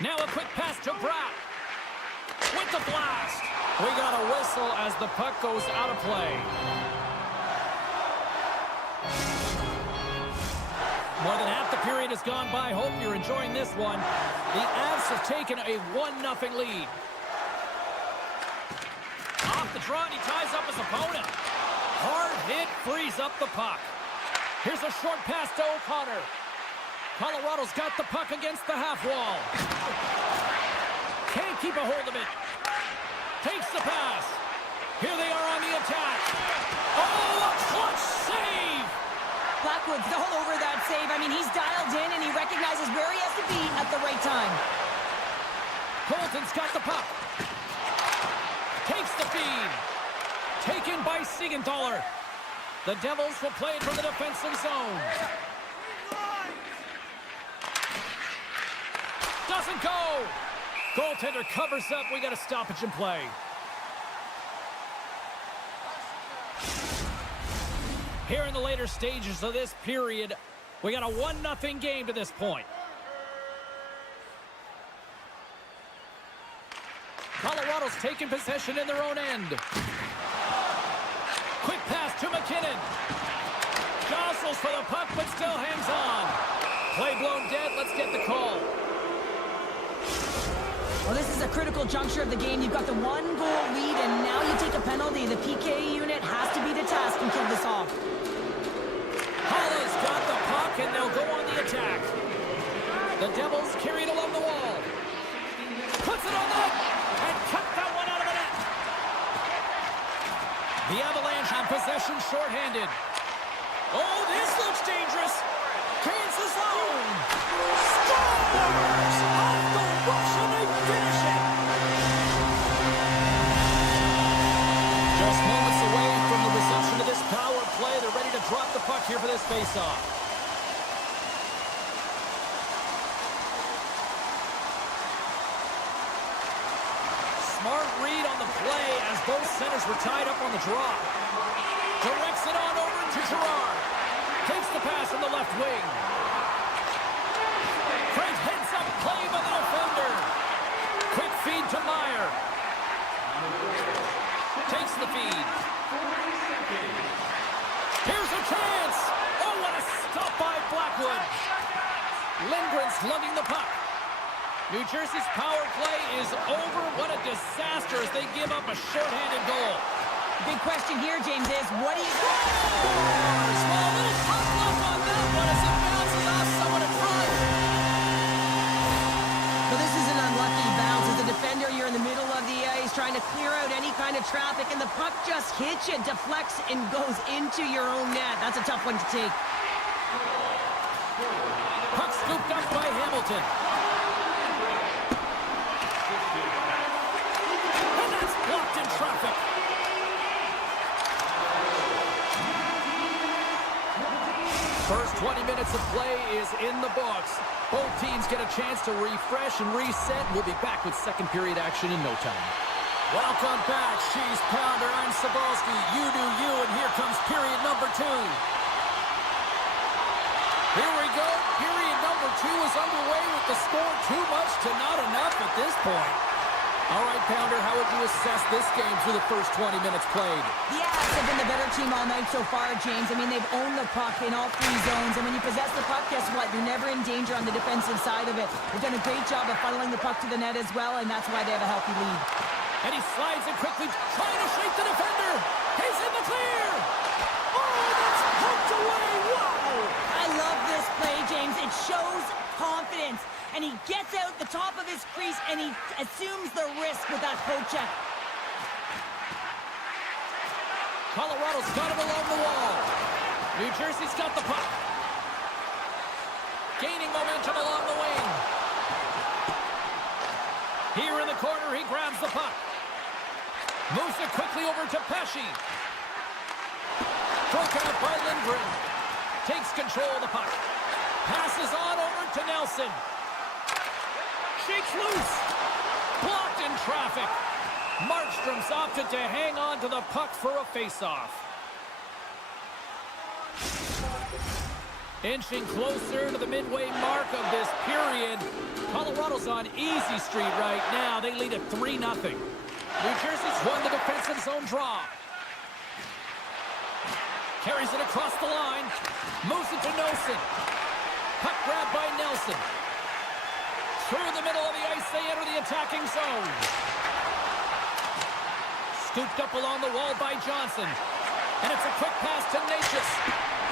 Now a quick pass to Bratt. With the blast. We got a whistle as the puck goes out of play. More than half the period has gone by. Hope you're enjoying this one. The Avs have taken a 1-0 lead. Off the draw, and he ties up his opponent. Hard hit frees up the puck. Here's a short pass to O'Connor. Colorado's got the puck against the half wall. Can't keep a hold of it. Takes the pass. Here they are on the attack. Oh, a clutch save! Blackwood's all over that save. I mean, he's dialed in and he recognizes where he has to be at the right time. Colton's got the puck. Takes the feed. Taken by Siegenthaler. The Devils will play it from the defensive zone. Doesn't go. Goaltender covers up. We got a stoppage in play. Here in the later stages of this period, we got a 1-0 game to this point. Colorado's taking possession in their own end. Quick pass to McKinnon. Jostles for the puck, but still hangs on. Play blown dead. Let's get the call. Well, this is a critical juncture of the game. You've got the 1-goal lead, and now you take a penalty. The PK unit has to be the task and kill this off. Holla's got the puck, and they'll go on the attack. The Devils carry it along the wall. Puts it on net, and cut that one out of the net. The Avalanche on possession shorthanded. Oh, this looks dangerous. Kansas zone. Scores! Off the rush, and they finish it. Just moments away from the resumption of this power play. They're ready to drop the puck here for this faceoff. Smart read on the play as both centers were tied up on the draw. Directs it on over to Girard. Takes the pass from the left wing. Great heads-up play by the defender. Quick feed to Meyer. Takes the feed. Here's a chance. Oh, what a stop by Blackwood. Lindgren's lugging the puck. New Jersey's power play is over. What a disaster as they give up a shorthanded goal. Big question here, James, is what do you... Scores! Well, a little tough luck on that one as it bounces off someone in front. Well, this is an unlucky bounce. As a defender, you're in the middle of the ice trying to clear out any kind of traffic, and the puck just hits you, deflects, and goes into your own net. That's a tough one to take. Puck scooped up by Hamilton. And that's blocked in traffic. First 20 minutes of play is in the books. Both teams get a chance to refresh and reset. We'll be back with second period action in no time. Welcome back, Cheese Pounder. I'm Sabalski. You do you, and here comes period number 2. Here we go. Period number 2 is underway with the score too much to not enough at this point. All right, Pounder, how would you assess this game through the first 20 minutes played? The Avs have been the better team all night so far, James. I mean, they've owned the puck in all 3 zones. And when you possess the puck, guess what? You're never in danger on the defensive side of it. They've done a great job of funneling the puck to the net as well, and that's why they have a healthy lead. And he slides it quickly, trying to shake the defender. He's in the clear. Oh, that's poked away. Wow. I love this play, James. It shows confidence. And he gets out the top of his crease, and he assumes the risk with that poke check. Colorado's got it along the wall. New Jersey's got the puck. Gaining momentum along the wing. Here in the corner, he grabs the puck. Moves it quickly over to Pesci. Broke out by Lindgren. Takes control of the puck. Passes on over to Nelson. Shakes loose. Blocked in traffic. Markstrom's opted to hang on to the puck for a face-off. Inching closer to the midway mark of this period. Colorado's on easy street right now. They lead at 3-0. New Jersey's won the defensive zone draw. Carries it across the line. Moves it to Nelson. Puck grabbed by Nelson. Through the middle of the ice, they enter the attacking zone. Scooped up along the wall by Johnson. And it's a quick pass to Natchez.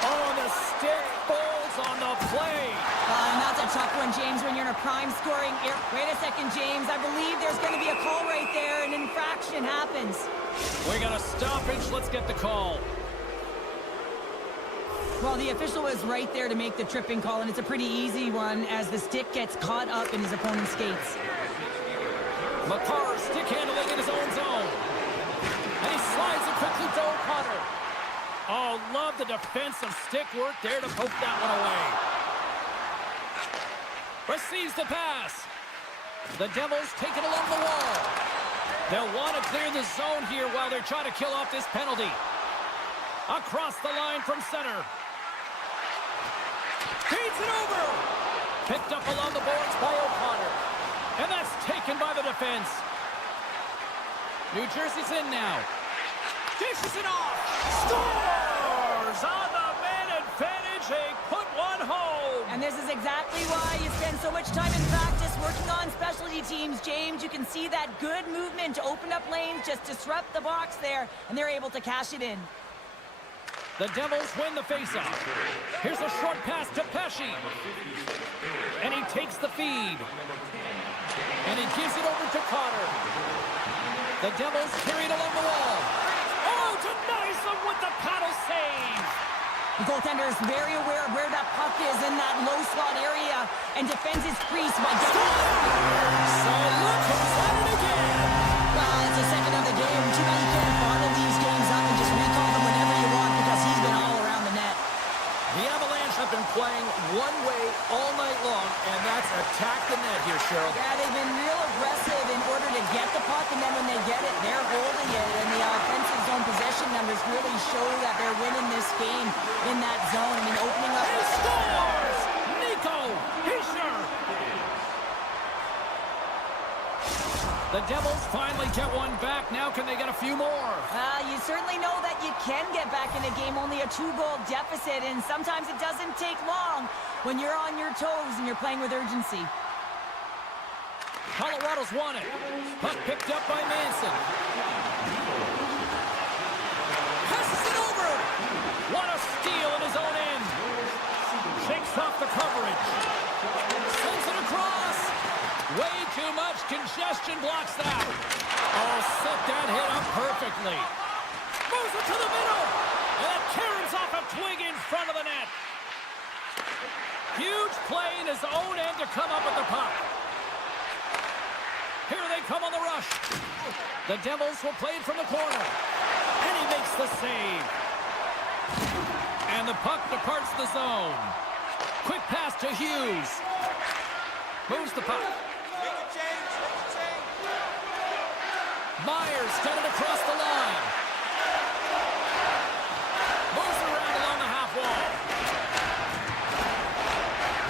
Oh, the stick falls on the play. And that's a tough one, James, when you're in a prime scoring era. Wait a second, James. I believe there's going to be a call right there. An infraction happens. We got a stoppage. Let's get the call. Well, the official was right there to make the tripping call, and it's a pretty easy one as the stick gets caught up in his opponent's skates. Makar stick handling in his own zone. And he slides it quickly to O'Connor. Oh, love the defensive stick work there to poke that one away. Receives the pass. The Devils take it along the wall. They'll want to clear the zone here while they're trying to kill off this penalty. Across the line from center. Feeds it over. Picked up along the boards by O'Connor. And that's taken by the defense. New Jersey's in now. Dishes it off. Scores on the man advantage. They put one home. And this is exactly why you spend so much time in practice working on specialty teams, James. You can see that good movement to open up lanes, just disrupt the box there, and they're able to cash it in. The Devils win the faceoff. Here's a short pass to Pesci. And he takes the feed. And he gives it over to Cotter. The Devils carry it along the wall. Oh, denies them with the paddle save. The goaltender is very aware of where that puck is in that low slot area and defends his crease by getting it. So look who's at it again. Well, it's the second of the game. Too bad you can't bottle these games up and just recall them whenever you want because he's been all around the net. The Avalanche have been playing one way all night long, and that's attack the net here, Cheryl. Yeah, they've been real aggressive in order to get the puck, and then when they get it, they're holding it. And the offensive zone possession numbers really show that they're winning this game in that zone. I mean, opening up. He scores! Nico Hischier! The Devils finally get one back. Now can they get a few more? You certainly know that you can get back in a game, only a 2-goal deficit, and sometimes it doesn't take long when you're on your toes and you're playing with urgency. Colorado's won it. Puck picked up by Manson. Passes it over. What a steal in his own end. Shakes off the coverage. Sends it across. Way too much congestion blocks that. Oh, set that hit up perfectly. Moves it to the middle. And it carries off a twig in front of the net. Huge play in his own end to come up with the puck. Here they come on the rush. The Devils will play it from the corner. And he makes the save. And the puck departs the zone. Quick pass to Hughes. Moves the puck. Myers got it across the line. Moves around along the half wall.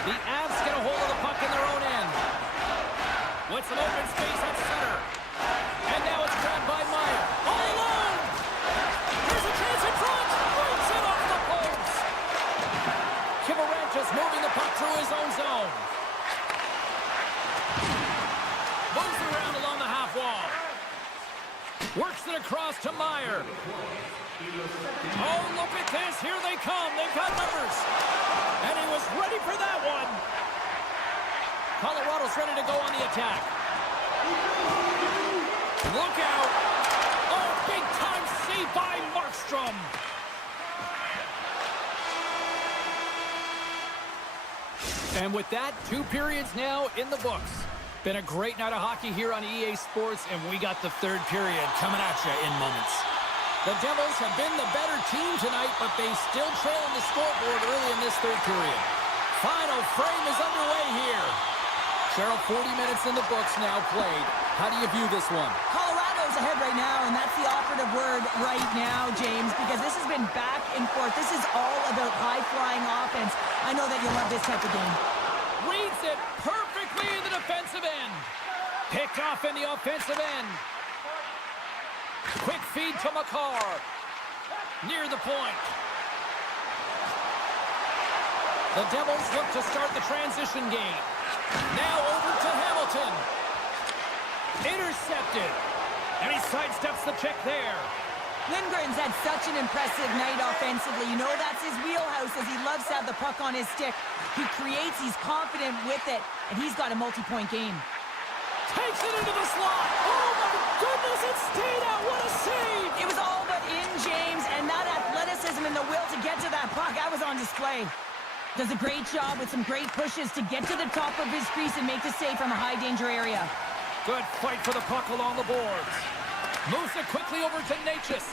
The Avs get a hold of the puck in their own end. With some open space at center. And now it's grabbed by Meyer. All alone! Here's a chance in front! Breaks it off the post! Kivarentis moving the puck through his own zone. Moves around along the half wall. Works it across to Meyer. Oh, look at this. Here they come. They've got numbers. And he was ready for that one. Colorado's ready to go on the attack. Look out. Oh, big time save by Markstrom. And with that, 2 periods now in the books. Been a great night of hockey here on EA Sports, and we got the 3rd period coming at you in moments. The Devils have been the better team tonight, but they still trail on the scoreboard early in this 3rd period. Final frame is underway here. Cheryl, 40 minutes in the books now played. How do you view this one? Colorado's ahead right now, and that's the operative word right now, James, because this has been back and forth. This is all about high-flying offense. I know that you'll love this type of game. Reads it perfectly in the defensive end. Picked off in the offensive end. Quick feed to Makar. Near the point. The Devils look to start the transition game. Now over to Hamilton. Intercepted. And he sidesteps the check there. Lindgren's had such an impressive night offensively. You know that's his wheelhouse as he loves to have the puck on his stick. He creates, he's confident with it, and he's got a multi-point game. Takes it into the slot. Oh my goodness, it stayed out. What a save. It was all but in, James, and that athleticism and the will to get to that puck, that was on display. Does a great job with some great pushes to get to the top of his crease and make the save from a high-danger area. Good fight for the puck along the boards. Moves it quickly over to Natchez.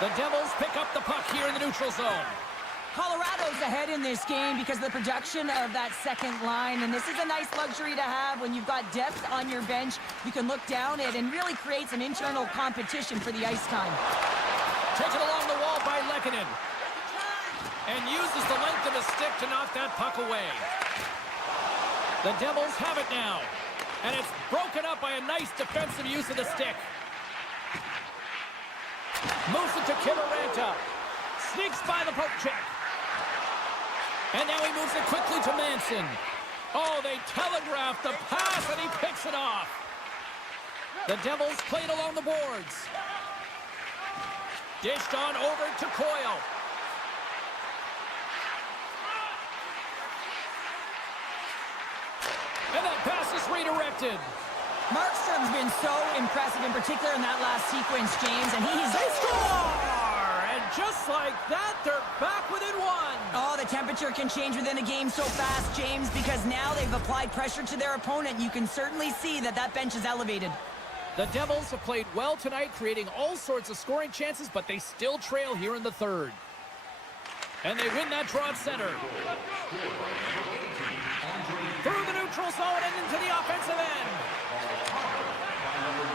The Devils pick up the puck here in the neutral zone. Colorado's ahead in this game because of the production of that second line, and this is a nice luxury to have when you've got depth on your bench. You can look down it and really create some internal competition for the ice time. Taken along the wall by Lehkonen. And uses the length of his stick to knock that puck away. The Devils have it now. And it's broken up by a nice defensive use of the stick. Moves it to Kiviranta. Sneaks by the poke check. And now he moves it quickly to Manson. Oh, they telegraphed the pass, and he picks it off. The Devils played along the boards. Dished on over to Coyle. And that pass is redirected. Markstrom's been so impressive, in particular in that last sequence, James, and They score! And just like that, they're back within one. Oh, the temperature can change within a game so fast, James, because now they've applied pressure to their opponent. You can certainly see that that bench is elevated. The Devils have played well tonight, creating all sorts of scoring chances, but they still trail here in the third. And they win that draw at center. Through the neutral zone and into the offensive end.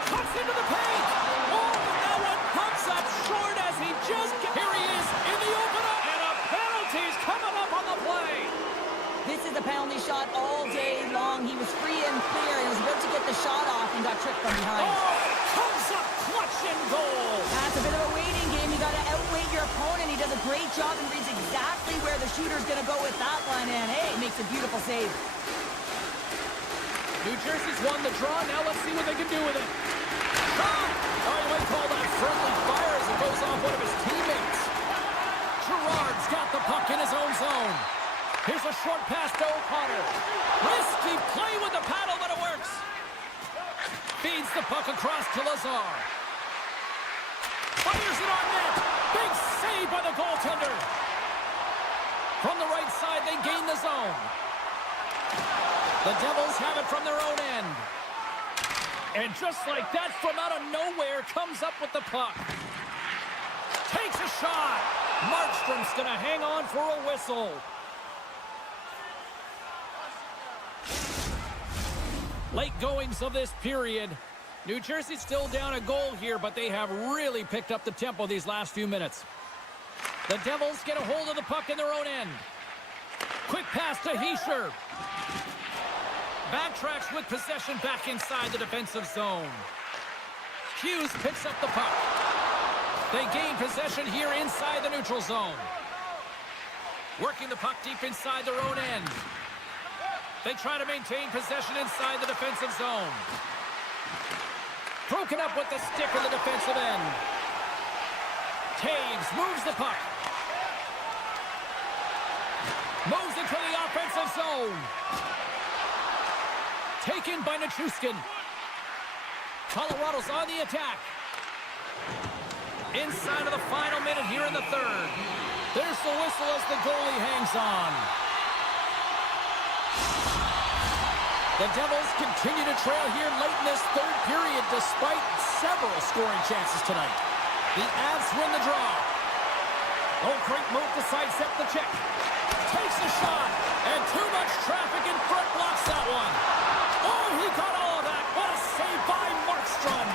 Cuts into the paint. Oh, that one comes up short as he just... Here he is in the opener. And a penalty's coming up on the play. This is a penalty shot all day long. He was free and clear. He was about to get the shot off and got tripped from behind. Oh, comes up clutch and goal. That's a bit of a waiting game. You got to outweight your opponent. He does a great job and reads exactly where the shooter's going to go with that one. And, hey, makes a beautiful save. New Jersey's won the draw. Now let's see what they can do with it. Shot! Oh, you might call that friendly fire as it goes off one of his teammates. Girard's got the puck in his own zone. Here's a short pass to O'Connor. Risky play with the paddle, but it works. Feeds the puck across to Lazar. Fires it on net. Big save by the goaltender. From the right side, they gain the zone. The Devils have it from their own end. And just like that, from out of nowhere, comes up with the puck. Takes a shot. Markstrom's going to hang on for a whistle. Late goings of this period. New Jersey's still down a goal here, but they have really picked up the tempo these last few minutes. The Devils get a hold of the puck in their own end. Quick pass to Hischier. Backtracks with possession back inside the defensive zone. Hughes picks up the puck. They gain possession here inside the neutral zone. Working the puck deep inside their own end. They try to maintain possession inside the defensive zone. Broken up with the stick in the defensive end. Taves moves the puck. Moves into the offensive zone. Taken by Nichushkin. Colorado's on the attack. Inside of the final minute here in the third. There's the whistle as the goalie hangs on. The Devils continue to trail here late in this third period despite several scoring chances tonight. The Avs win the draw. Oh, great move to sidestep the check. Takes a shot, and too much traffic in front blocks that one. Oh, he got all of that. What a save by Markstrom.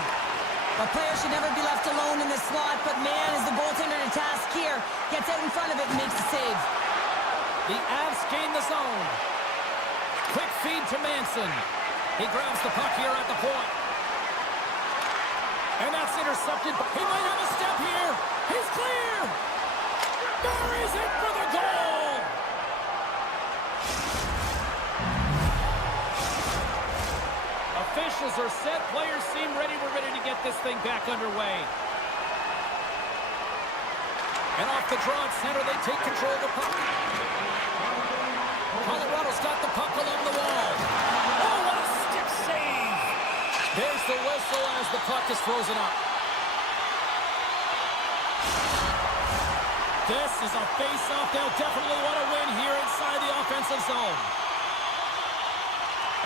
A player should never be left alone in the slot, but man, is the goaltender to task here. Gets out in front of it and makes the save. The Avs gain the zone. Quick feed to Manson. He grabs the puck here at the point. And that's intercepted. He might have a step here. He's clear. Buries it for the goal. Officials are set. Players seem ready. We're ready to get this thing back underway. And off the draw at center, they take control of the puck. Colorado's got the puck along the wall. Oh, what a stick save! There's the whistle as the puck is frozen up. This is a face-off they'll definitely want to win here inside the offensive zone.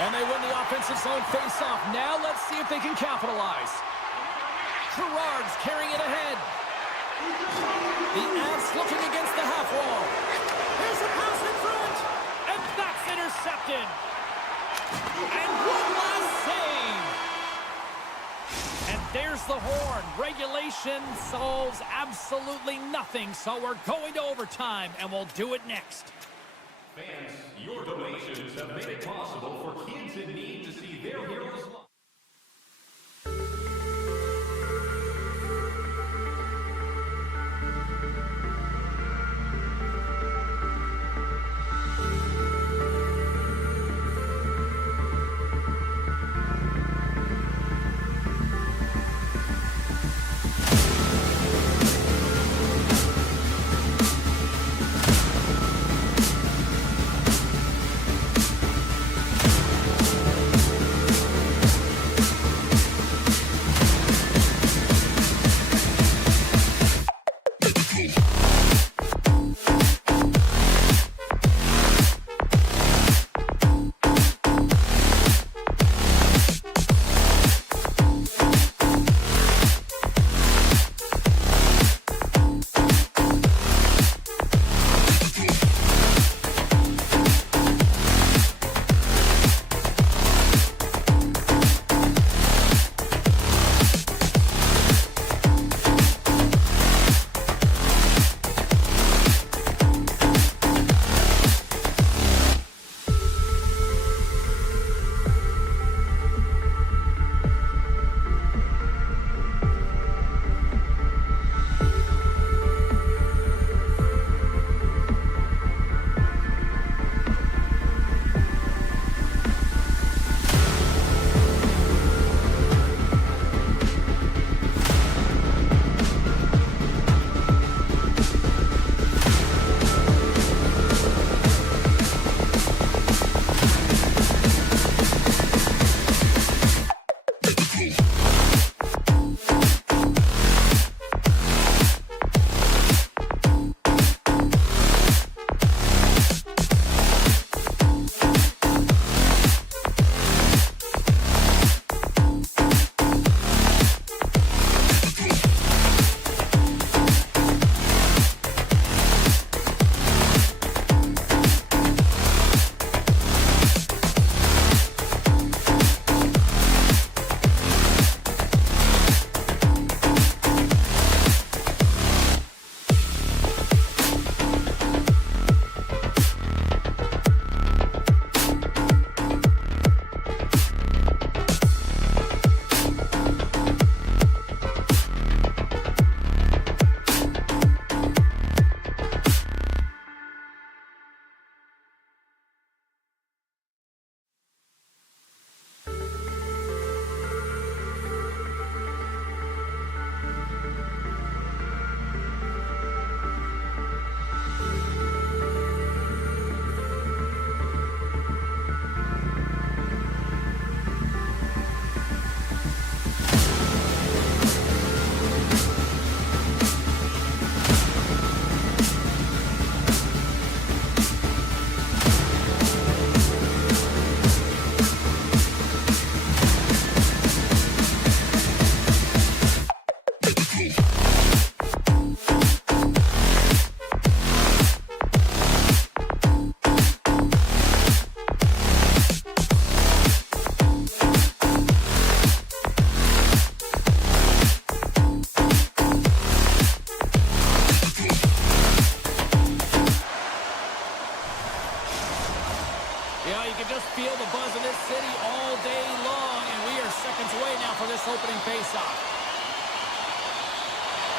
And they win the offensive zone face-off. Now let's see if they can capitalize. Girard's carrying it ahead. The Avs looking against the half wall. Here's a pass in front. And that's intercepted. And one last save. And there's the horn. Regulation solves absolutely nothing, so we're going to overtime, and we'll do it next. Fans, your donations have made it possible for kids in need to see their heroes live.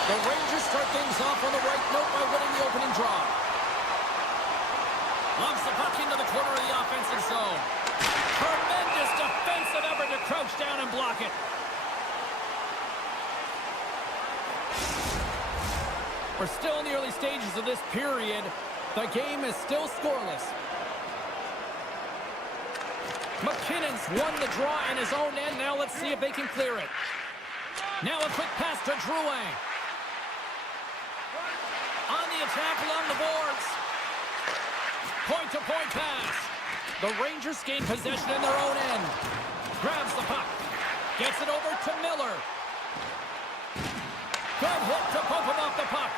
The Rangers start things off on the right note by winning the opening draw. Lobs the puck into the corner of the offensive zone. Tremendous defensive effort to crouch down and block it. We're still in the early stages of this period. The game is still scoreless. McKinnon's won the draw in his own end. Now let's see if they can clear it. Now a quick pass to Drouin. On the attack along the boards. Point-to-point pass. The Rangers gain possession in their own end. Grabs the puck. Gets it over to Miller. Good look to bump him off the puck.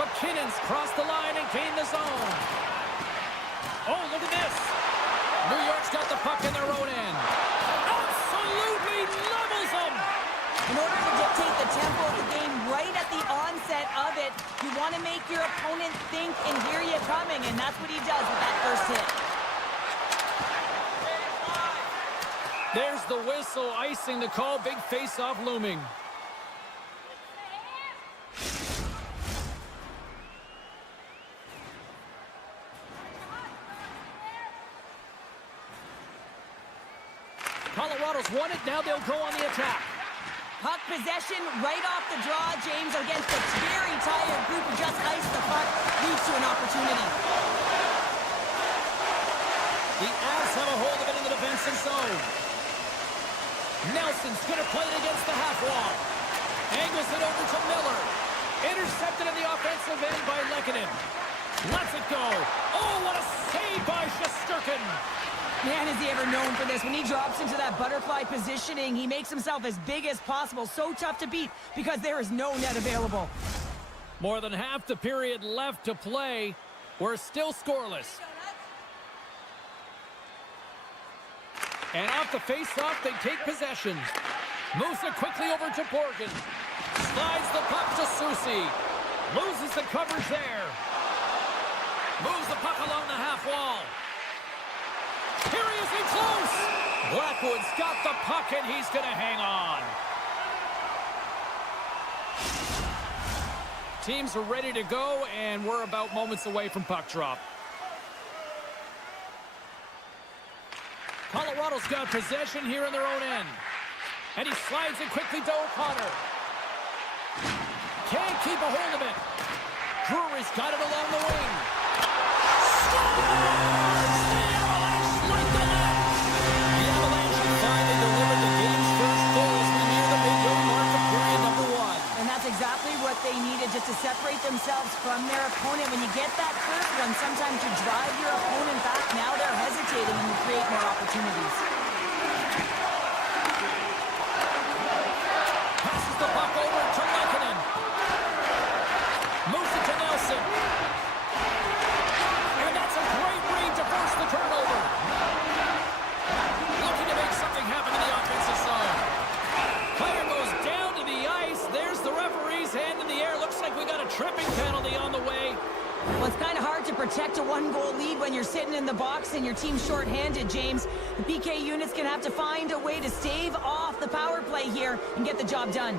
McKinnon's crossed the line and gained the zone. Oh, look at this. New York's got the puck in their own end. Absolutely levels them. In order to dictate the tempo of the game right at the onset of it, you want to make your opponent think and hear you coming, and that's what he does with that first hit. There's the whistle, icing the call, big face-off looming. Colorado's won it, now they'll go on the attack. Puck possession right off the draw, James, against a very tired group who just iced the puck, leads to an opportunity. The Avs have a hold of it in the defensive zone. Nelson's going to play it against the half wall. Angles it over to Miller. Intercepted in the offensive end by Lehkonen. Lets it go. Oh, what a save by Shesterkin. Man, is he ever known for this. When he drops into that butterfly positioning, he makes himself as big as possible. So tough to beat because there is no net available. More than half the period left to play. We're still scoreless. And off the face-off, they take possession. Moves it quickly over to Borgen. Slides the puck to Soucy. Loses the coverage there. Moves the puck along the half wall. Here he is in close. Blackwood's got the puck, and he's going to hang on. Teams are ready to go, and we're about moments away from puck drop. Colorado's got possession here in their own end. And he slides it quickly to O'Connor. Can't keep a hold of it. Drury's got it along the wing. Scores! The Avalanche light the net. The Avalanche have finally delivered the game's first goal as we near the midway mark of period number 1. And that's exactly what they needed, just to separate themselves from their opponent. When you get that first one, sometimes you drive your opponent back. Now they're hesitating and you create more opportunities. Passes the puck over to Lehkonen. Moves it to Nelson. And that's a great read to force the turnover. Looking to make something happen in the offensive zone. Player goes down to the ice. There's the referee's hand in the air. Looks like we got a tripping penalty on the way. Well, it's kind of hard to protect a one-goal lead when you're sitting in the box and your team's shorthanded, James. The PK unit's going to have to find a way to stave off the power play here and get the job done.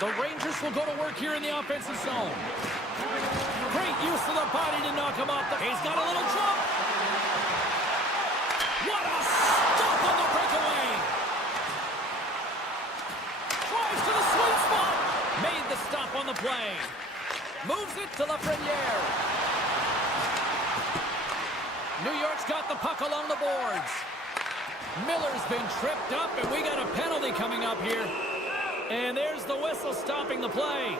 The Rangers will go to work here in the offensive zone. Great use of the body to knock him off. He's got a little jump. What a stop on the breakaway. Drives to the sweet spot. Made the stop on the play. Moves it to Lafreniere. New York's got the puck along the boards. Miller's been tripped up, and we got a penalty coming up here. And there's the whistle stopping the play.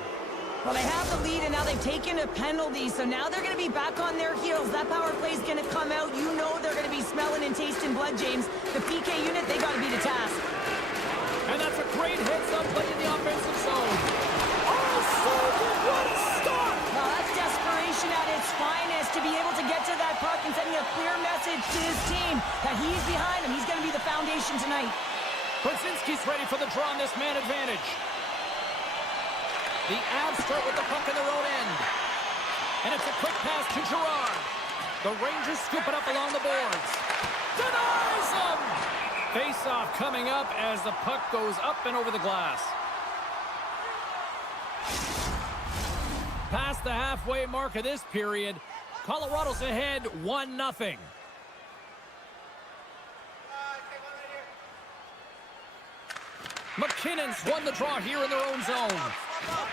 Well, they have the lead, and now they've taken a penalty, so now they're going to be back on their heels. That power play is going to come out. You know they're going to be smelling and tasting blood, James. The PK unit, they got to be the task. And that's a great heads-up play in the offensive zone. Oh, so good. What a start! Well, that's desperation at its finest, to be able to get to that puck and sending a clear message to his team that he's behind him. He's going to be the foundation tonight. Brzezinski's ready for the draw on this man advantage. The Avs start with the puck in their own end. And it's a quick pass to Girard. The Rangers scoop it up along the boards. Denies him! Face-off coming up as the puck goes up and over the glass. Past the halfway mark of this period, Colorado's ahead 1-0. McKinnon's won the draw here in their own zone.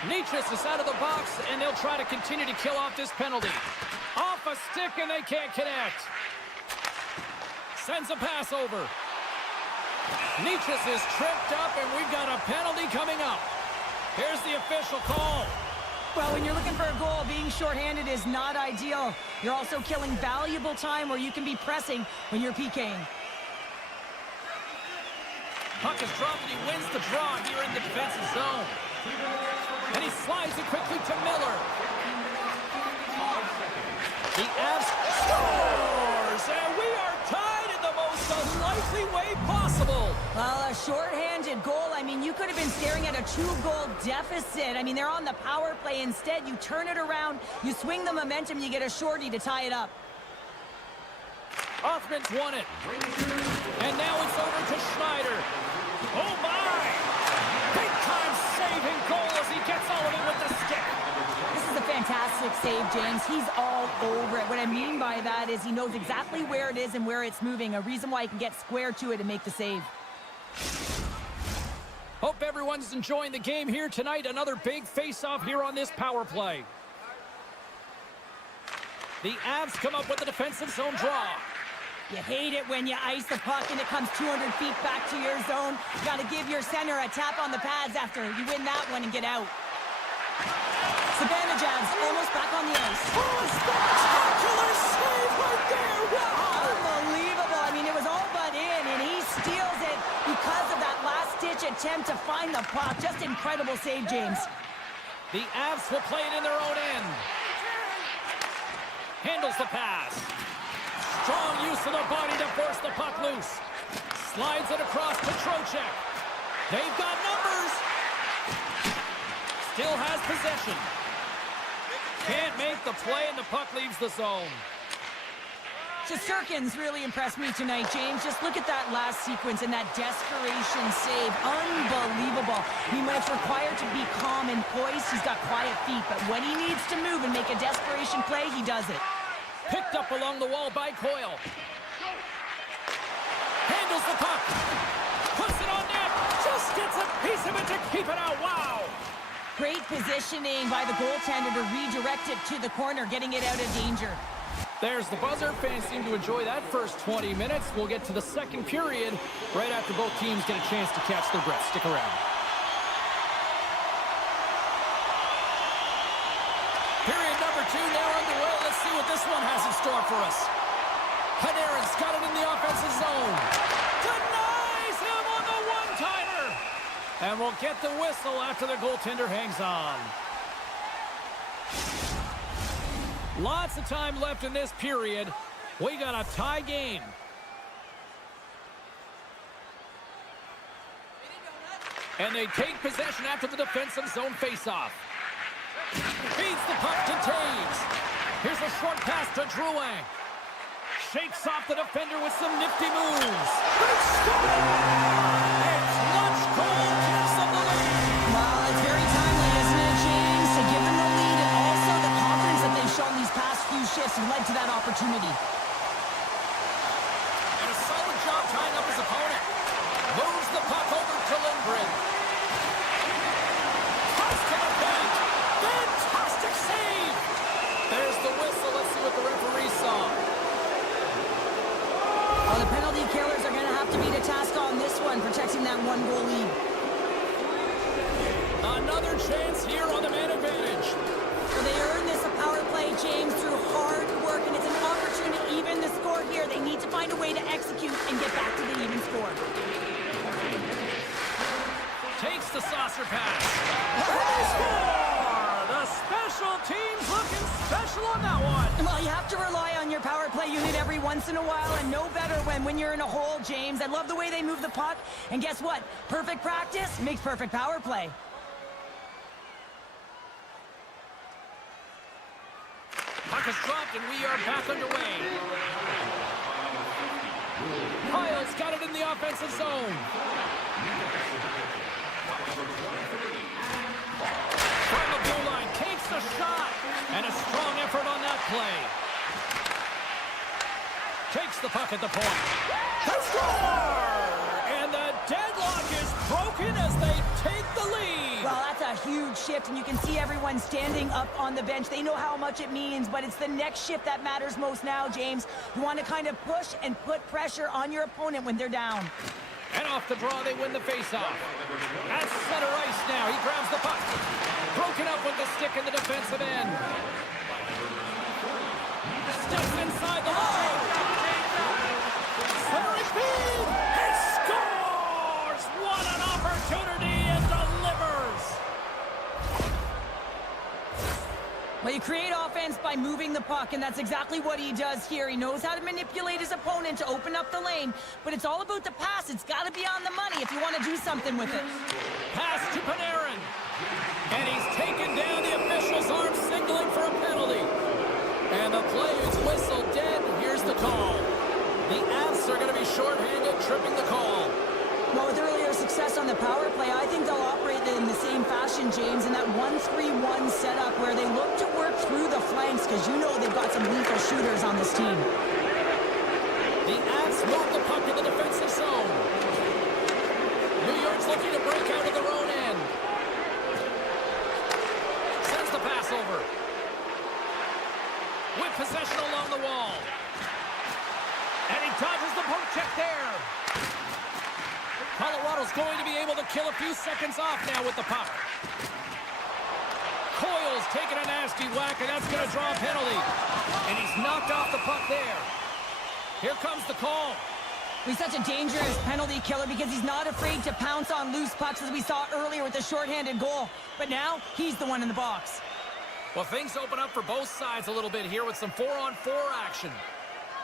Nietjes is out of the box, and they'll try to continue to kill off this penalty. Off a stick, and they can't connect. Sends a pass over. Nietjes is tripped up, and we've got a penalty coming up. Here's the official call. Well, when you're looking for a goal, being shorthanded is not ideal. You're also killing valuable time where you can be pressing when you're PKing. Puck is dropped and he wins the draw here in the defensive zone. And he slides it quickly to Miller. The Avs scores! And we are tied in the most unlikely way possible. Well, a shorthanded goal. I mean, you could have been staring at a 2-goal deficit. I mean, they're on the power play. Instead, you turn it around, you swing the momentum, you get a shorty to tie it up. Hoffman's won it. And now it's over to Schneider. Oh, my! Big-time saving goal as he gets all of it with the stick. This is a fantastic save, James. He's all over it. What I mean by that is he knows exactly where it is and where it's moving. A reason why he can get square to it and make the save. Hope everyone's enjoying the game here tonight. Another big face-off here on this power play. The Avs come up with a defensive zone draw. You hate it when you ice the puck and it comes 200 feet back to your zone. You got to give your center a tap on the pads after you win that one and get out. Sabanajav's almost back on the ice. Oh, spectacular save right there! Wow! Unbelievable. I mean, it was all but in, and he steals it because of that last-ditch attempt to find the puck. Just incredible save, James. The Avs will play it in their own end. Handles the pass. Strong use of the body to force the puck loose. Slides it across to Trocheck. They've got numbers. Still has possession. Can't make the play, and the puck leaves the zone. Shesterkin's really impressed me tonight, James. Just look at that last sequence and that desperation save. Unbelievable. I mean, when it's required to be calm and poised, he's got quiet feet. But when he needs to move and make a desperation play, he does it. Picked up along the wall by Coyle. Handles the puck. Puts it on net. Just gets a piece of it to keep it out. Wow. Great positioning by the goaltender to redirect it to the corner, getting it out of danger. There's the buzzer. Fans seem to enjoy that first 20 minutes. We'll get to the second period right after both teams get a chance to catch their breath. Stick around. Period number 2 now underway. Let's see what this one has in store for us. Panarin's got it in the offensive zone. Denies him on the one-timer. And we'll get the whistle after the goaltender hangs on. Lots of time left in this period. We got a tie game. And they take possession after the defensive zone faceoff. Feeds the puck to Taves. Here's a short pass to Drouin. Shakes off the defender with some nifty moves. Great score! It's lunch cold gives them the lead. Well, it's very timely, isn't it, James? To give them the lead and also the confidence that they've shown these past few shifts have led to that opportunity. And a solid job tying up his opponent. Moves the puck over to Lindgren. Toss to the bench. Fantastic save. There's the whistle. Let's see what the referee saw. Well, the penalty killers are going to have to be the task on this one, protecting that 1-goal lead. Another chance here on the man advantage. So they earn this a power play, James, through hard work, and it's an opportunity to even the score here. They need to find a way to execute and get back to the even score. Takes the saucer pass. And they score! The special teams looking special on that one. Well, you have to rely on your power play unit every once in a while, and no better when you're in a hole, James. I love the way they move the puck, and guess what? Perfect practice makes perfect power play. Puck is dropped, and we are back underway. Kyle's got it in the offensive zone. From the blue line, takes the shot. And a strong effort on that play. Takes the puck at the point. They score! And the deadlock is broken as they take the lead. Well, that's a huge shift, and you can see everyone standing up on the bench. They know how much it means, but it's the next shift that matters most now, James. You want to kind of push and put pressure on your opponent when they're down. And off the draw, they win the faceoff. At center ice now, he grabs the puck. Broken up with the stick in the defensive end. Steps inside the line. Centering feed. He scores! by moving the puck, and that's exactly what he does here. He knows how to manipulate his opponent to open up the lane, but it's all about the pass. It's got to be on the money if you want to do something with it. Pass to Panarin. And he's taken down. The official's arm signaling for a penalty. And the play is whistled dead. Here's the call. The Avs are going to be shorthanded, tripping the call. Well, with earlier success on the power play, I think they'll operate in the same fashion, James, in that 1-3-1 setup where they look to work through the flanks because you know they've got some lethal shooters on this team. The Avs move the puck in the defensive zone. New York's looking to break out of their own end. Sends the pass over. With possession along the wall. And he dodges the poke check there. Colorado's going to be able to kill a few seconds off now with the puck. Coyle's taking a nasty whack, and that's going to draw a penalty. And he's knocked off the puck there. Here comes the call. He's such a dangerous penalty killer because he's not afraid to pounce on loose pucks as we saw earlier with the shorthanded goal. But now, he's the one in the box. Well, things open up for both sides a little bit here with some 4-on-4 action.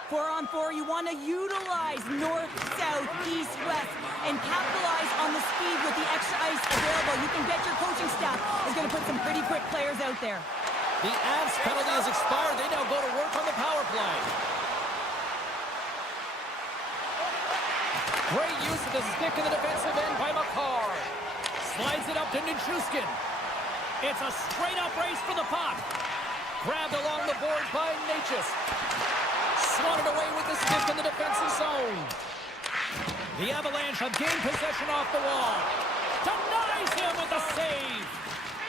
4-on-4, you want to utilize north, south, east, west, and capitalize on the speed with the extra ice available. You can bet your coaching staff is going to put some pretty quick players out there. The Avs penalty has expired. They now go to work on the power play. Great use of the stick in the defensive end by Makar. Slides it up to Nichushkin. It's a straight-up race for the puck. Grabbed along the boards by Natchez. Swatted away with the stick in the defensive zone. The Avalanche have gained possession off the wall. Denies him with a save.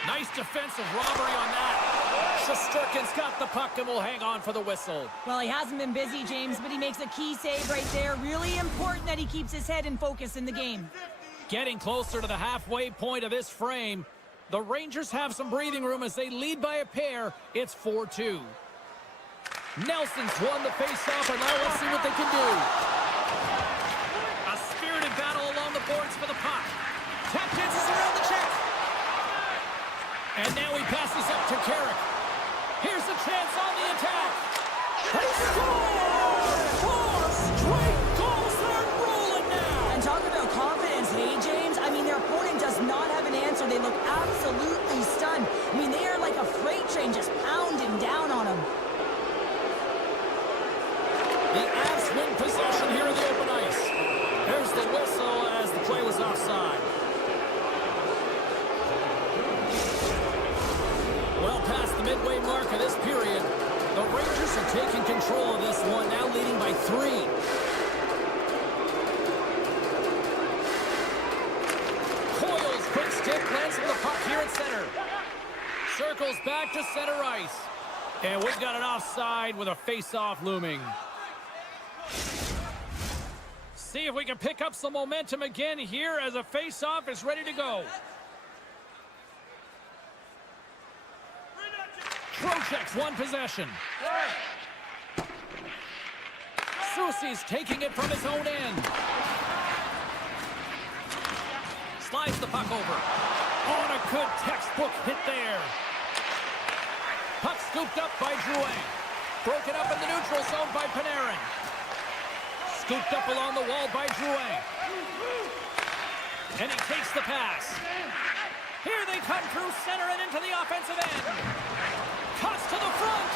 Nice defensive robbery on that. Shesterkin's got the puck and will hang on for the whistle. Well, he hasn't been busy, James, but he makes a key save right there. Really important that he keeps his head in focus in the game. Getting closer to the halfway point of this frame. The Rangers have some breathing room as they lead by a pair. It's 4-2. Nelson's won the face-off, and now let's see what they can do. A spirited battle along the boards for the puck. Tap dances around the check. And now he passes up to Carrick. Here's a chance on the attack. They score! 4 straight goals. They're rolling now. And talk about confidence, hey, James? I mean, their opponent does not have an answer. They look absolutely stunned. I mean, they are like a freight train just pounding down on them. The Avs win possession here in the open ice. There's the whistle as the play was offside. Well past the midway mark of this period, the Rangers are taking control of this one, now leading by 3. Coyle's quick stick lands on the puck here at center. Circles back to center ice. And we've got an offside with a face-off looming. See if we can pick up some momentum again here as a face-off is ready to go. Trocheck's won possession. Soucy's taking it from his own end. Slides the puck over. On a good textbook hit there. Puck scooped up by Drouin. Broken up in the neutral zone by Panarin. Scooped up along the wall by Drouin. And he takes the pass. Here they come through center and into the offensive end. Cuts to the front.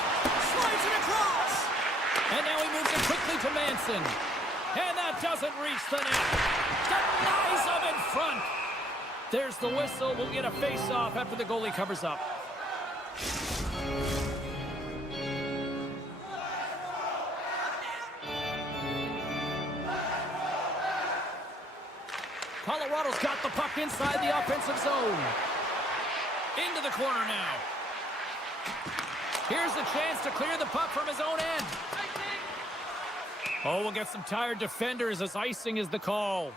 Slides it across. And now he moves it quickly to Manson. And that doesn't reach the net. Denies him in front. There's the whistle. We'll get a face-off after the goalie covers up. Colorado's got the puck inside the offensive zone. Into the corner now. Here's the chance to clear the puck from his own end. Oh, we'll get some tired defenders as icing is the call.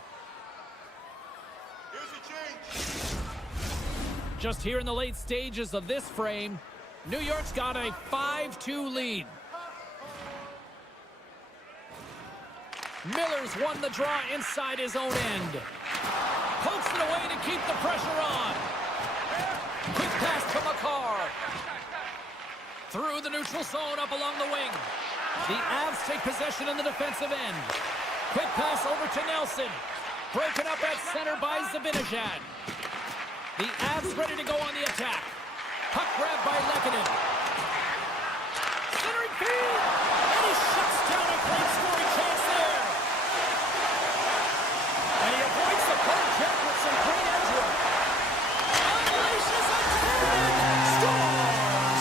Just here in the late stages of this frame, New York's got a 5-2 lead. Miller's won the draw inside his own end. Pokes it away to keep the pressure on. Quick pass to Makar. Through the neutral zone, up along the wing. The Avs take possession in the defensive end. Quick pass over to Nelson. Broken up at center by Zibanejad. The Avs ready to go on the attack. Puck grab by Lehkonen. Centering feed! And he shuts down a great scoring chance there. And he avoids the poke check with some great edge work. Unleashes a 10! Scores!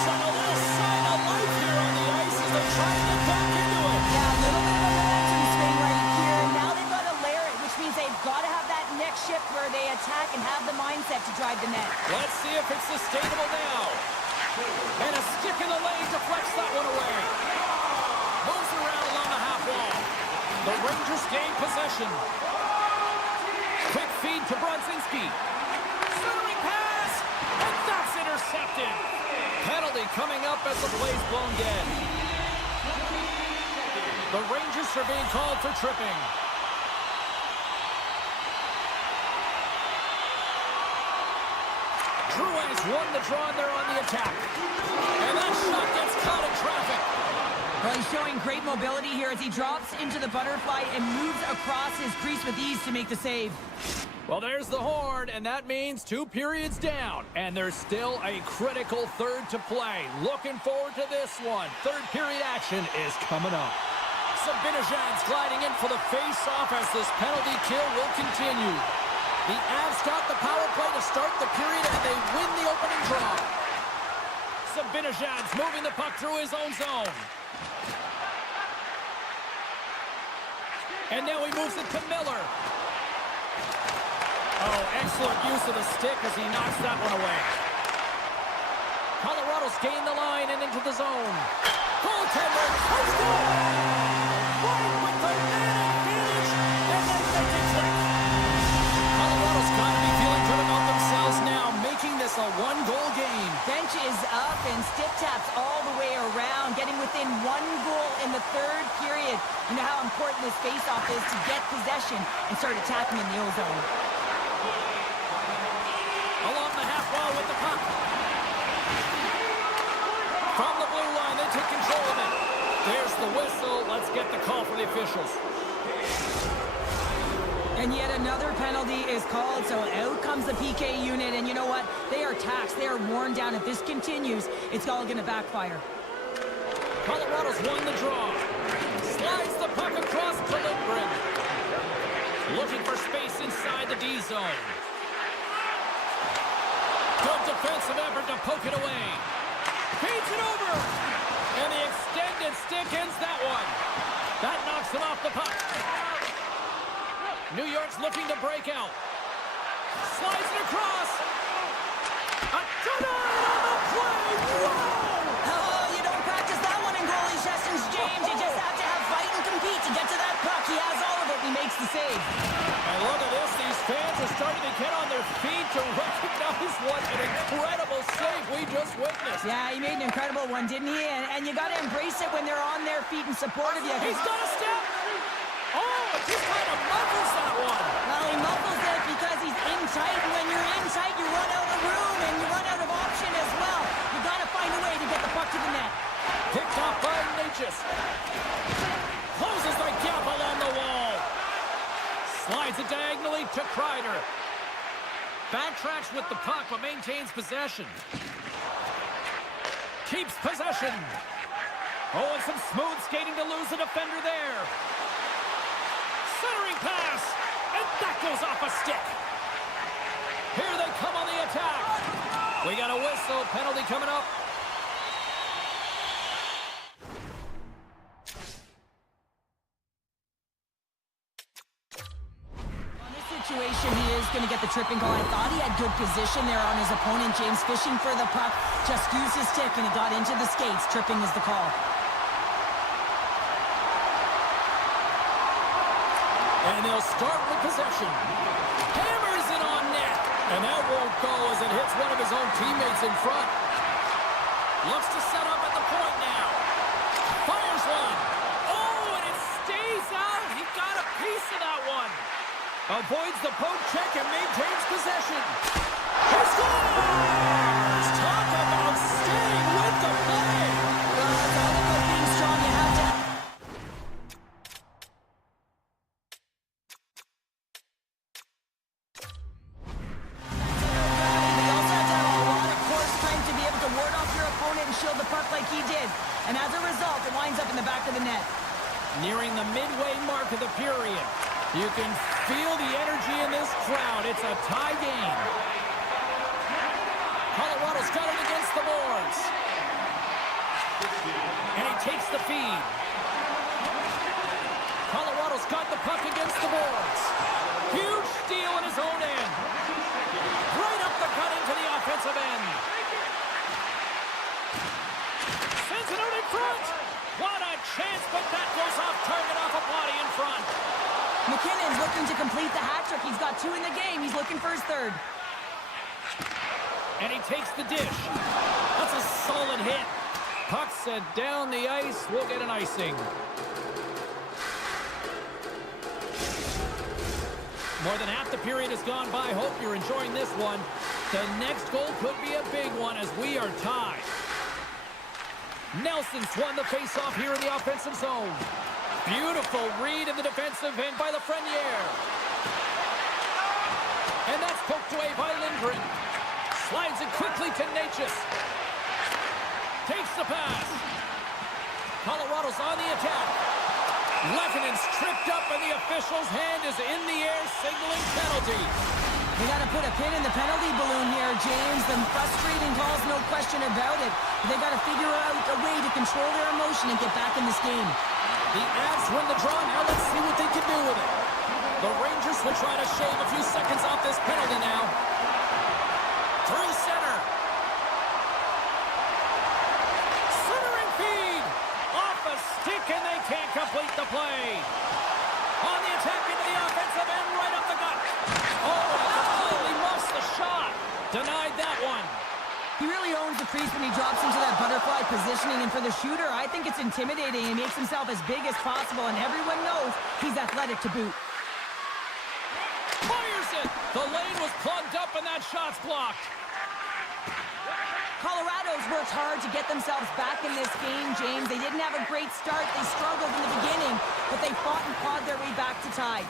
On a little sign of life here on the ice as they try to get back into it. Yeah, a little bit of a momentum swing right here. And now they've got to layer it, which means they've got to have that next shift where they attack and have the mindset to drive the net. Let's see if it's sustainable now. And a stick in the lane deflects that one away. Moves around along the half wall. The Rangers gain possession. Quick feed to Brodzinski. Centering pass. And that's intercepted. Penalty coming up as the play's blown dead. The Rangers are being called for tripping. Drouin's won the draw and they're on the attack. And that shot gets caught in traffic. Well, he's showing great mobility here as he drops into the butterfly and moves across his crease with ease to make the save. Well, there's the horn, and that means 2 periods down. And there's still a critical third to play. Looking forward to this one. Third period action is coming up. Zibanejad's gliding in for the face-off as this penalty kill will continue. The Avs got the power play to start the period, and they win the opening draw. Zibanejad's moving the puck through his own zone. And now he moves it to Miller. Oh, excellent use of the stick as he knocks that one away. Colorado's gained the line and into the zone. Goaltender, touchdown! Right with the man advantage, and then they can click. Colorado's got to be feeling good about themselves now, making this a 1-goal game. Bench is up and stick taps all the way around, getting within 1 goal in the third period. You know how important this faceoff is to get possession and start attacking in the O-zone. Along the half wall with the puck. From the blue line, they take control of it. There's the whistle. Let's get the call for the officials. And yet another penalty is called, so out comes the PK unit. And you know what? They are taxed. They are worn down. If this continues, it's all going to backfire. Colorado's won the draw. Slides the puck across to Lindgren. Looking for space inside the D zone. Good defensive effort to poke it away. Feeds it over. And the extended stick ends that one. That knocks him off the puck. New York's looking to break out. Slides it across. A denied on the play. Whoa! Oh, you don't practice that one in goalie sessions, James. You just have to have fight and compete to get to that puck. He has all of it, and he makes the save. And look at this. These fans are starting to get on their feet to recognize what an incredible save we just witnessed. Yeah, he made an incredible one, didn't he? And you got to embrace it when they're on their feet in support of you. He's got a step. Oh, it just kind of muffles that one. Well, he muffles it because he's in tight, and when you're in tight, you run out of room, and you run out of option as well. You got to find a way to get the puck to the net. Picked off by Natchez. Closes the gap along the wall. Slides it diagonally to Kreider. Backtracks with the puck, but maintains possession. Keeps possession. Oh, and some smooth skating to lose a defender there. Centering pass, and that goes off a stick. Here they come on the attack. We got a whistle, penalty coming up. On this situation, he is going to get the tripping call. I thought he had good position there on his opponent. James fishing for the puck, just used his stick, and he got into the skates. Tripping is the call. And they'll start with possession. Hammers it on net. And that won't go as it hits one of his own teammates in front. Looks to set up at the point now. Fires one. Oh, and it stays out. He got a piece of that one. Avoids the poke check and maintains possession. He scores! Talk about staying with the play. Nearing the midway mark of the period. You can feel the energy in this crowd. It's a tie game. Colorado's got it against the boards. And he takes the feed. Colorado's got the puck against the boards. Huge steal in his own end. Right up the gut into the offensive end. Sends it out in front. What a chance, but that goes off target off a body in front. McKinnon's looking to complete the hat trick. He's got 2 in the game. He's looking for his 3rd. And he takes the dish. That's a solid hit. Puck set down the ice. We'll get an icing. More than half the period has gone by. Hope you're enjoying this one. The next goal could be a big one as we are tied. Nelson's won the faceoff here in the offensive zone. Beautiful read in the defensive end by Lafreniere. And that's poked away by Lindgren. Slides it quickly to Natchez. Takes the pass. Colorado's on the attack. Lehkonen's tripped up and the official's hand is in the air signaling penalty. They got to put a pin in the penalty balloon here, James. The frustrating calls, no question about it. They got to figure out a way to control their emotion and get back in this game. The Avs win the draw. Now let's see what they can do with it. The Rangers will try to shave a few seconds off this penalty now. Through center. Centering feed. Off a stick and they can't complete the play. On the attack into the offensive end, right up the gut. Oh, completely missed the shot. Denied that one. He really owns the crease when he drops into that butterfly positioning, and for the shooter, I think it's intimidating. He makes himself as big as possible, and everyone knows he's athletic to boot. Fires it! The lane was plugged up, and that shot's blocked. Colorado's worked hard to get themselves back in this game, James. They didn't have a great start. They struggled in the beginning, but they fought and clawed their way back to tie.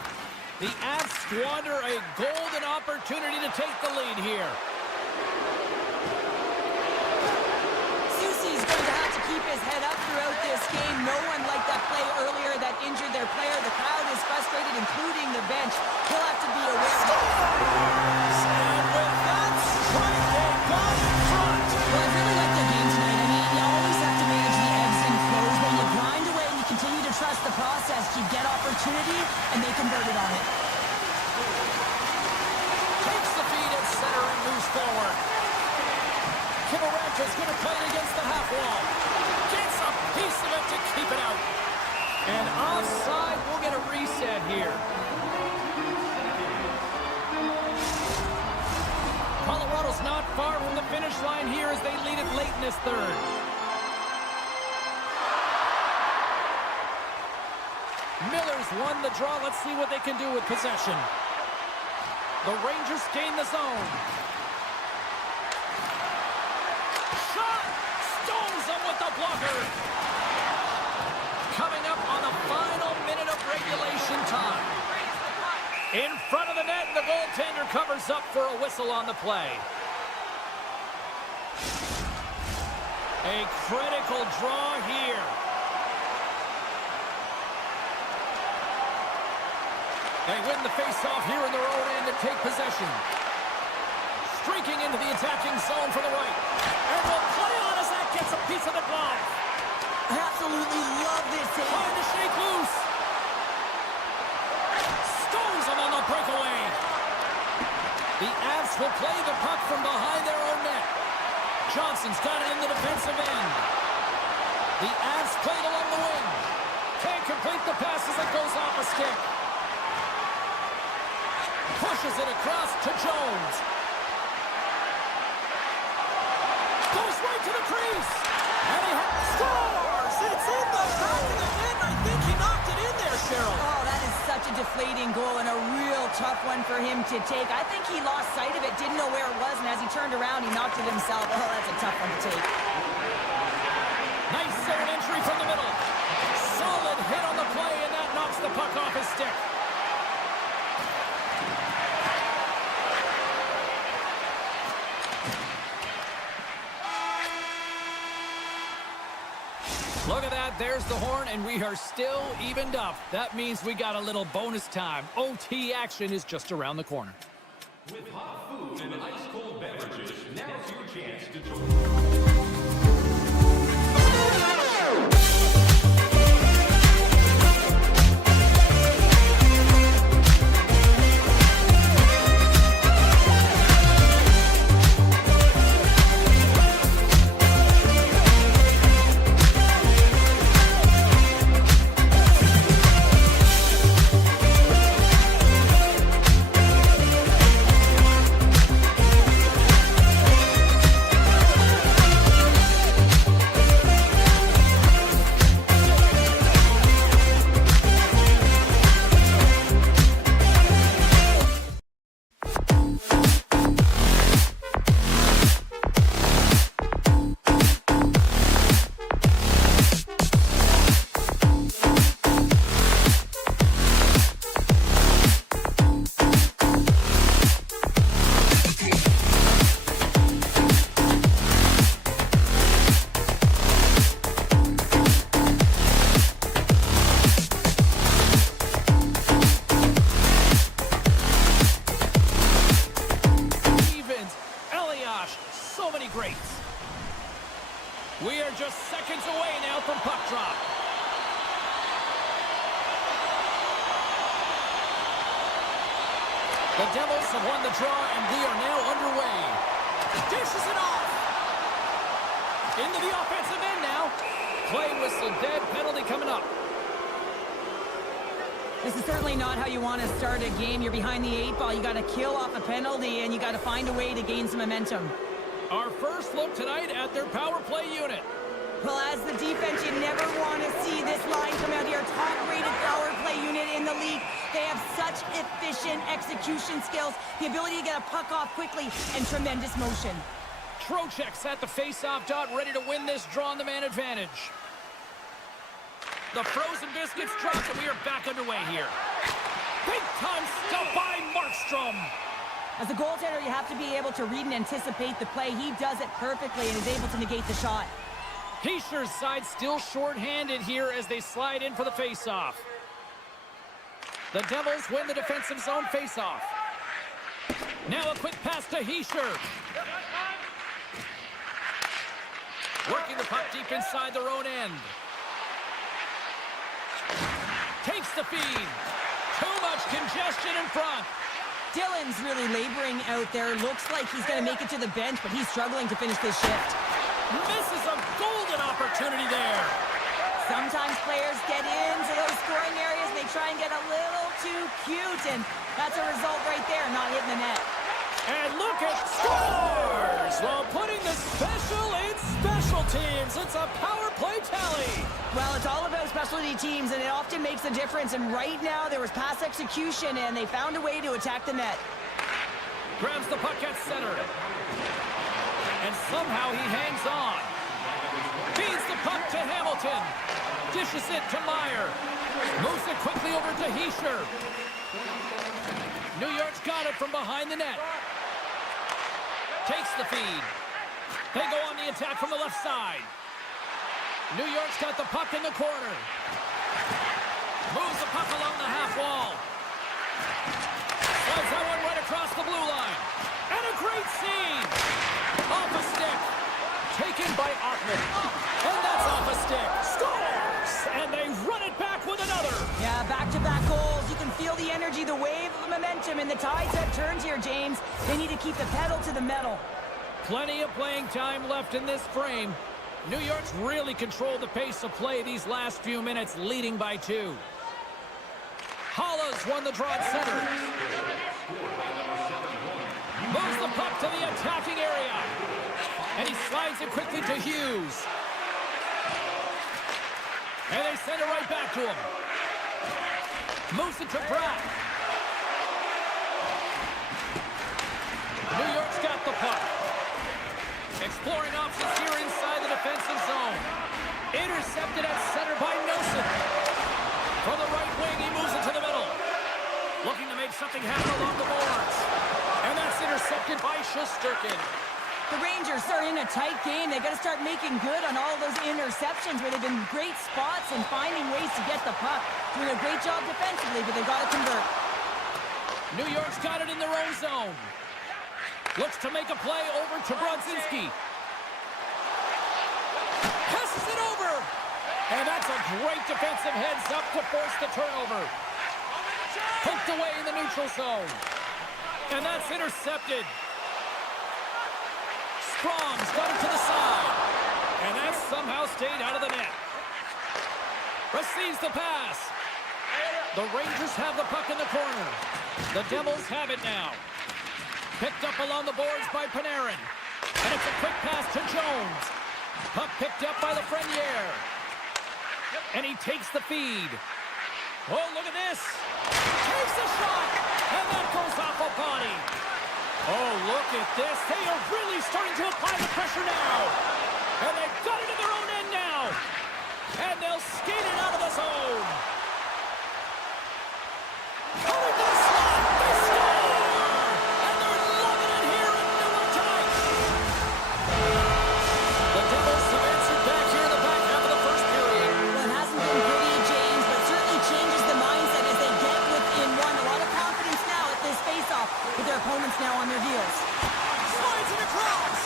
The Avs squander a golden opportunity to take the lead here. He's going to have to keep his head up throughout this game. No one liked that play earlier that injured their player. The crowd is frustrated, including the bench. He'll have to be aware of it. And with that strike, they got in front. Well, I really like their game tonight. I mean, you always have to manage the ebbs and flows. When you grind away and you continue to trust the process, you get opportunity, and they converted on it. Takes the feed at center and moves forward. Kivarenka's going to play it against the half wall. Gets a piece of it to keep it out. And offside, we'll get a reset here. Colorado's not far from the finish line here as they lead it late in this third. Miller's won the draw. Let's see what they can do with possession. The Rangers gain the zone. With the blocker. Coming up on the final minute of regulation time. In front of the net, the goaltender covers up for a whistle on the play. A critical draw here. They win the face-off here in their own end to take possession. Streaking into the attacking zone for the right. And will play on as that gets a piece of the glove. I absolutely love this hit. Trying to shake loose. Stones him on the breakaway. The Avs will play the puck from behind their own net. Johnson's got it in the defensive end. The Avs play it along the wing. Can't complete the pass as it goes off a stick. Pushes it across to Jones. Goes right to the crease. And he scores! It's in the back of the net. I think he knocked it in there, Cheryl. Oh, that is such a deflating goal and a real tough one for him to take. I think he lost sight of it, didn't know where it was, and as he turned around, he knocked it himself. Oh, that's a tough one to take. Nice zone entry from the middle. Solid hit on the play, and that knocks the puck off his stick. Look at that there's the horn, and we are still evened up. That means we got a little bonus time. OT action is just around the corner. With hot food and ice-cold beverages, now's your chance to join. We are just seconds away now from puck drop. The Devils have won the draw, and we are now underway. Dishes it off. Into the offensive end now. Play whistle dead, penalty coming up. This is certainly not how you want to start a game. You're behind the 8 ball. You got to kill off a penalty, and you got to find a way to gain some momentum. Our first look tonight at their power play unit. Well, as the defense, you never want to see this line come out here. Top-rated power play unit in the league. They have such efficient execution skills, the ability to get a puck off quickly, and tremendous motion. Trocheck's at the face-off dot, ready to win this draw on the man advantage. The frozen biscuits dropped, and we are back underway here. Big-time stuff by Markstrom. As a goaltender, you have to be able to read and anticipate the play. He does it perfectly and is able to negate the shot. Heischer's side still short-handed here as they slide in for the face-off. The Devils win the defensive zone face-off. Now a quick pass to Hischer. Working the puck deep inside their own end. Takes the feed. Too much congestion in front. Dylan's really laboring out there. Looks like he's going to make it to the bench, but he's struggling to finish this shift. Misses a golden opportunity there. Sometimes players get into those scoring areas and they try and get a little too cute, and that's a result right there, not hitting the net. And look at scores! While putting the special in special teams, it's a power play tally. Well, it's all about specialty teams, and it often makes a difference. And right now, there was pass execution, and they found a way to attack the net. Grabs the puck at center. And somehow he hangs on. Feeds the puck to Hamilton. Dishes it to Meyer. Moves it quickly over to Hischer. New York's got it from behind the net. Takes the feed. They go on the attack from the left side. New York's got the puck in the corner. Moves the puck along the half wall. Slides that one right across the blue line. And a great scene. Off a stick. Taken by Ottman. And that's off a stick. Scores! And they run it back with another. Yeah, back-to-back goals. You can feel the energy, the wave of momentum, and the tides have turned here, James. They need to keep the pedal to the metal. Plenty of playing time left in this frame. New York's really controlled the pace of play these last few minutes, leading by 2. Hollis won the draw at center. Moves the puck to the attacking area. And he slides it quickly to Hughes. And they send it right back to him. Moves it to Pratt. New York's got the puck. Exploring options here inside the defensive zone. Intercepted at center by Nelson. From the right wing, he moves it to the middle. Looking to make something happen along the boards. And that's intercepted by Shesterkin. The Rangers are in a tight game. They got to start making good on all of those interceptions where they've been great spots and finding ways to get the puck. Doing a great job defensively, but they've got to convert. New York's got it in their own zone. Looks to make a play over to Brodzinski. Passes it over. And that's a great defensive heads-up to force the turnover. Poked away in the neutral zone. And that's intercepted. Strom's got it to the side. And that somehow stayed out of the net. Receives the pass. The Rangers have the puck in the corner. The Devils have it now. Picked up along the boards by Panarin. And it's a quick pass to Jones. Puck picked up by Lafreniere. And he takes the feed. Oh, look at this. Takes a shot. And that goes off a body. Oh, look at this. They are really starting to apply the pressure now. And they've got it in their own end now. And they'll skate it out of the zone. Oh, into the slot. They score. And they're loving it here in Newark tonight. The Devils have answered back here in the back half of the first period. Well, it hasn't been pretty, James, but certainly changes the mindset as they get within one. A lot of confidence now at this face-off with their opponents now on their heels. Slides it across.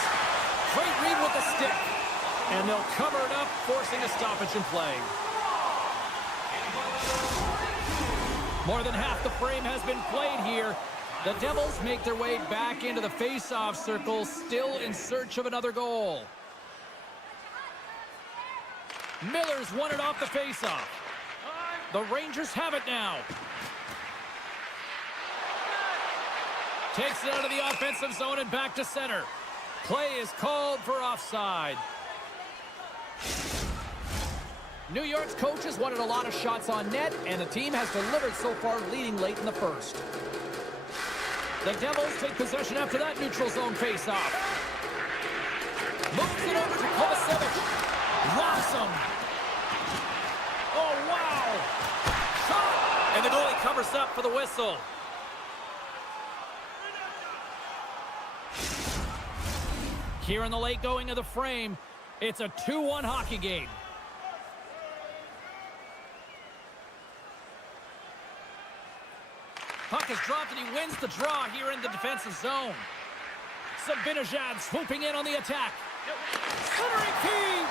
Great read with the stick. And they'll cover it up, forcing a stoppage in play. More than half the frame has been played here. The Devils make their way back into the face-off circle, still in search of another goal. Miller's won it off the face-off. The Rangers have it now. Takes it out of the offensive zone and back to center. Play is called for offside. New York's coaches wanted a lot of shots on net, and the team has delivered so far, leading late in the first. The Devils take possession after that neutral zone face-off. Moves it over to Kovacevic. Lofts him. Oh, wow. Shot. And the goalie covers up for the whistle. Here in the late going of the frame, it's a 2-1 hockey game. Puck is dropped and he wins the draw here in the defensive zone. Zibanejad swooping in on the attack. Centering feed!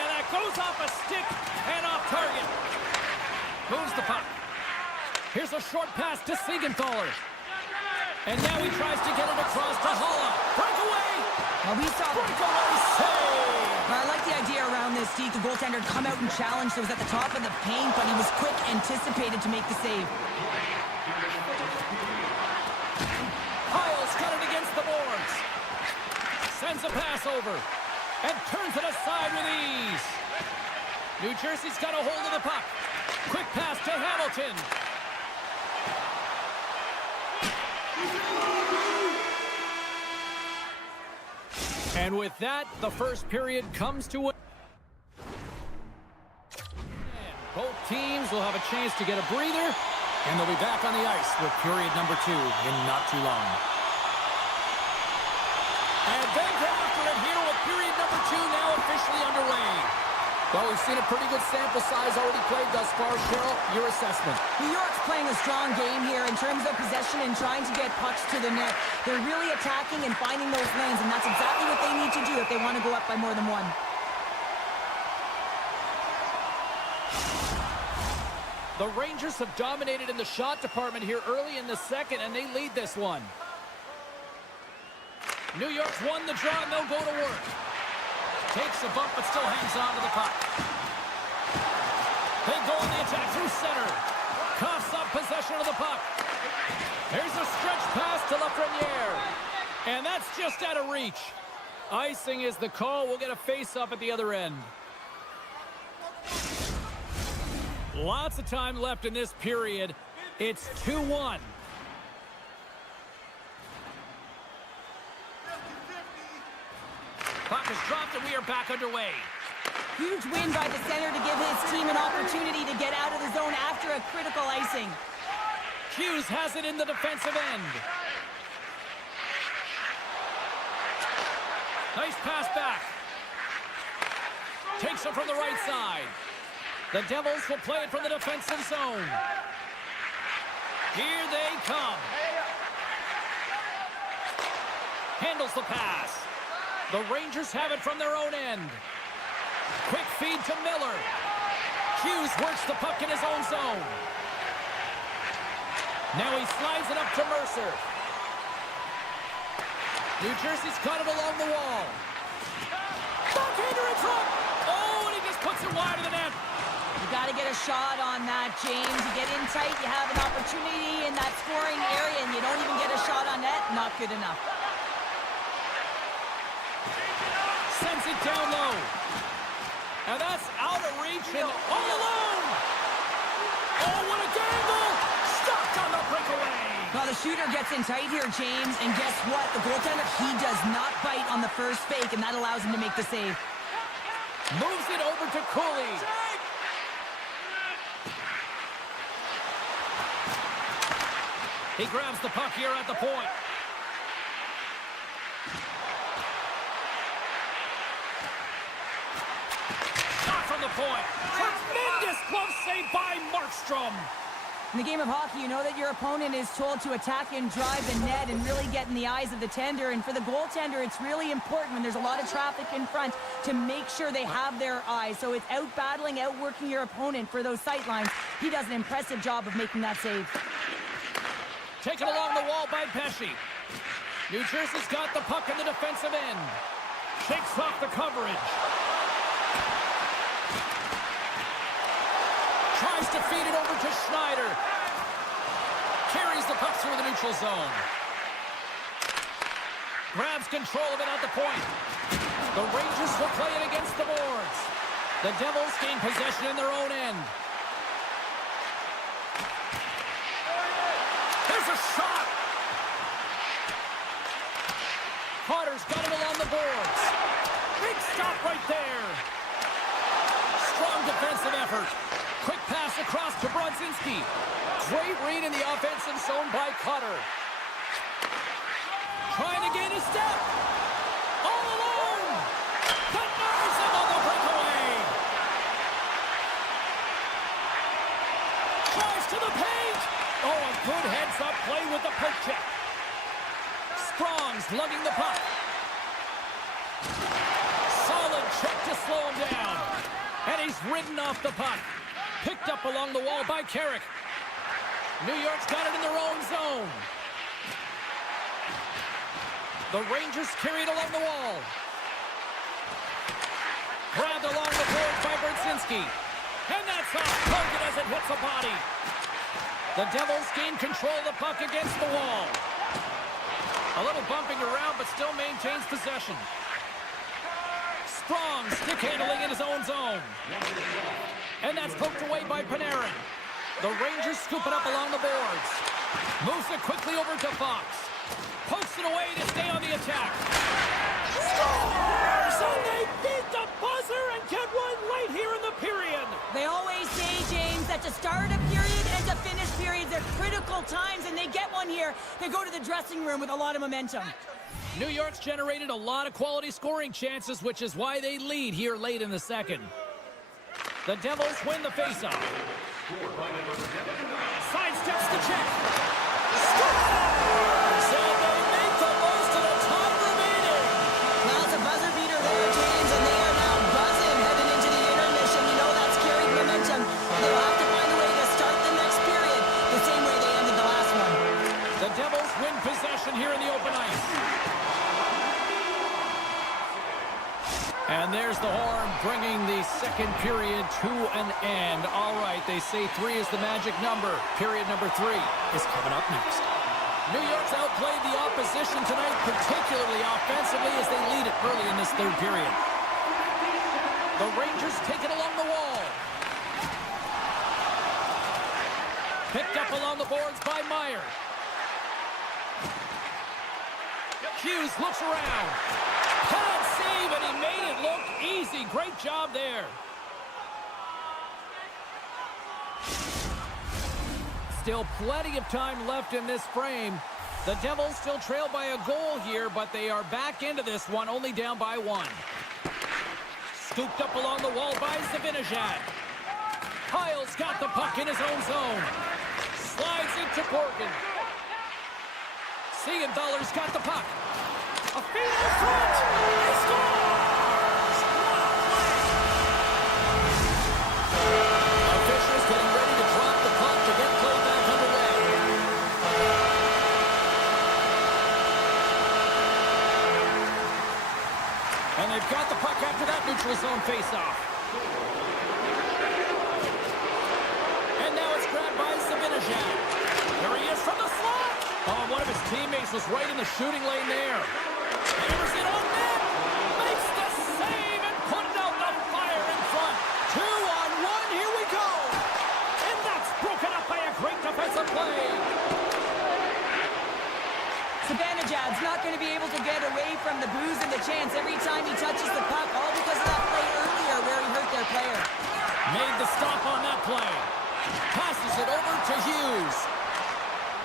And that goes off a stick and off target. Moves the puck. Here's a short pass to Siegenthaler. And now he tries to get it across to Haula. Breakaway! Well, we saw Breakaway save! I like the idea around this, Steve. The goaltender come out and challenge, so he was at the top of the paint, but he was quick, anticipated to make the save. Hyle's got it against the boards. Sends a pass over. And turns it aside with ease. New Jersey's got a hold of the puck. Quick pass to Hamilton. And with that, the first period comes to an end. Both teams will have a chance to get a breather, and they'll be back on the ice with period number 2 in not too long. And they get after it here with period number 2 now officially underway. Well, we've seen a pretty good sample size already played thus far. Cheryl, your assessment. New York's playing a strong game here in terms of possession and trying to get pucks to the net. They're really attacking and finding those lanes, and that's exactly what they need to do if they want to go up by more than one. The Rangers have dominated in the shot department here early in the second, and they lead this one. New York's won the draw, and they'll go to work. Takes a bump, but still hangs on to the puck. They go on the attack through center. Coughs up possession of the puck. Here's a stretch pass to Lafreniere. And that's just out of reach. Icing is the call. We'll get a face-up at the other end. Lots of time left in this period. It's 2-1. Puck is dropped and we are back underway. Huge win by the center to give his team an opportunity to get out of the zone after a critical icing. Hughes has it in the defensive end. Nice pass back. Takes it from the right side. The Devils will play it from the defensive zone. Here they come. Handles the pass. The Rangers have it from their own end. Quick feed to Miller. Hughes works the puck in his own zone. Now he slides it up to Mercer. New Jersey's got it along the wall. Backhander in front. Oh, and he just puts it wide of the net. You got to get a shot on that, James. You get in tight, you have an opportunity in that scoring area, and you don't even get a shot on net. Not good enough. Sends it down low. And that's out of reach and all alone. Oh, what a gamble. Stopped on the breakaway. Well, the shooter gets in tight here, James, and guess what? The goaltender, he does not bite on the first fake, and that allows him to make the save. Moves it over to Cooley. He grabs the puck here at the point. Shot from the point. Tremendous glove save by Markstrom. In the game of hockey, you know that your opponent is told to attack and drive the net and really get in the eyes of the tender. And for the goaltender, it's really important when there's a lot of traffic in front to make sure they have their eyes. So it's out-battling, outworking your opponent for those sight lines. He does an impressive job of making that save. Taken along the wall by Pesci. New Jersey's got the puck in the defensive end. Shakes off the coverage. Tries to feed it over to Schneider. Carries the puck through the neutral zone. Grabs control of it at the point. The Rangers will play it against the boards. The Devils gain possession in their own end. There's a shot. Carter's got it along the boards. Big stop right there. Strong defensive effort. Quick pass across to Brodzinski. Great read in the offensive zone by Cutter. Trying to gain a step. All alone. Denies him on the breakaway. Tries to the paint. Oh, a good heads-up play with the poke check. Sprong's lugging the puck. Solid check to slow him down. And he's ridden off the puck. Picked up along the wall by Carrick. New York's got it in their own zone. The Rangers carry it along the wall. Grabbed along the boards by Brodzinski. And that's off target as it hits the body. The Devils gain control of the puck against the wall. A little bumping around, but still maintains possession. Sprong stick handling in his own zone. And that's poked away by Panarin. The Rangers scoop it up along the boards. Moves it quickly over to Fox. Pokes it away to stay on the attack. Scores! And they beat the buzzer and get one right here in the period. They always say, James, that to start a period and to finish periods are critical times, and they get one here. They go to the dressing room with a lot of momentum. New York's generated a lot of quality scoring chances, which is why they lead here late in the second. The Devils win the faceoff. Sidesteps the check. Scores! And they make the most of the time remaining. Well, it's a buzzer beater there, James, and they are now buzzing heading into the intermission. You know that's carrying momentum. They'll have to find a way to start the next period the same way they ended the last one. The Devils win possession here in the open ice. And there's the horn bringing the second period to an end. All right, they say 3 is the magic number. Period number 3 is coming up next. New York's outplayed the opposition tonight, particularly offensively, as they lead it early in this third period. The Rangers take it along the wall. Picked up along the boards by Meyer. Hughes looks around. Pad save, and he made it look easy. Great job there. Still plenty of time left in this frame. The Devils still trail by a goal here, but they are back into this one, only down by 1. Scooped up along the wall by Zibanejad. Kyle's got the puck in his own zone. Slides into Borgen. Siegenthaler's got the puck. A feed in front. He scores! Officials getting ready to drop the puck to get play back underway. And they've got the puck after that neutral zone faceoff. And now it's grabbed by Zibanejad. There he is from the slot. Oh, one of his teammates was right in the shooting lane there. Hammers it on net. Makes the save and put out the fire in front. 2-on-1. Here we go. And that's broken up by a great defensive play. Zibanejad's not going to be able to get away from the booze and the chance every time he touches the puck, all because of that play earlier where he hurt their player. Made the stop on that play. Passes it over to Hughes.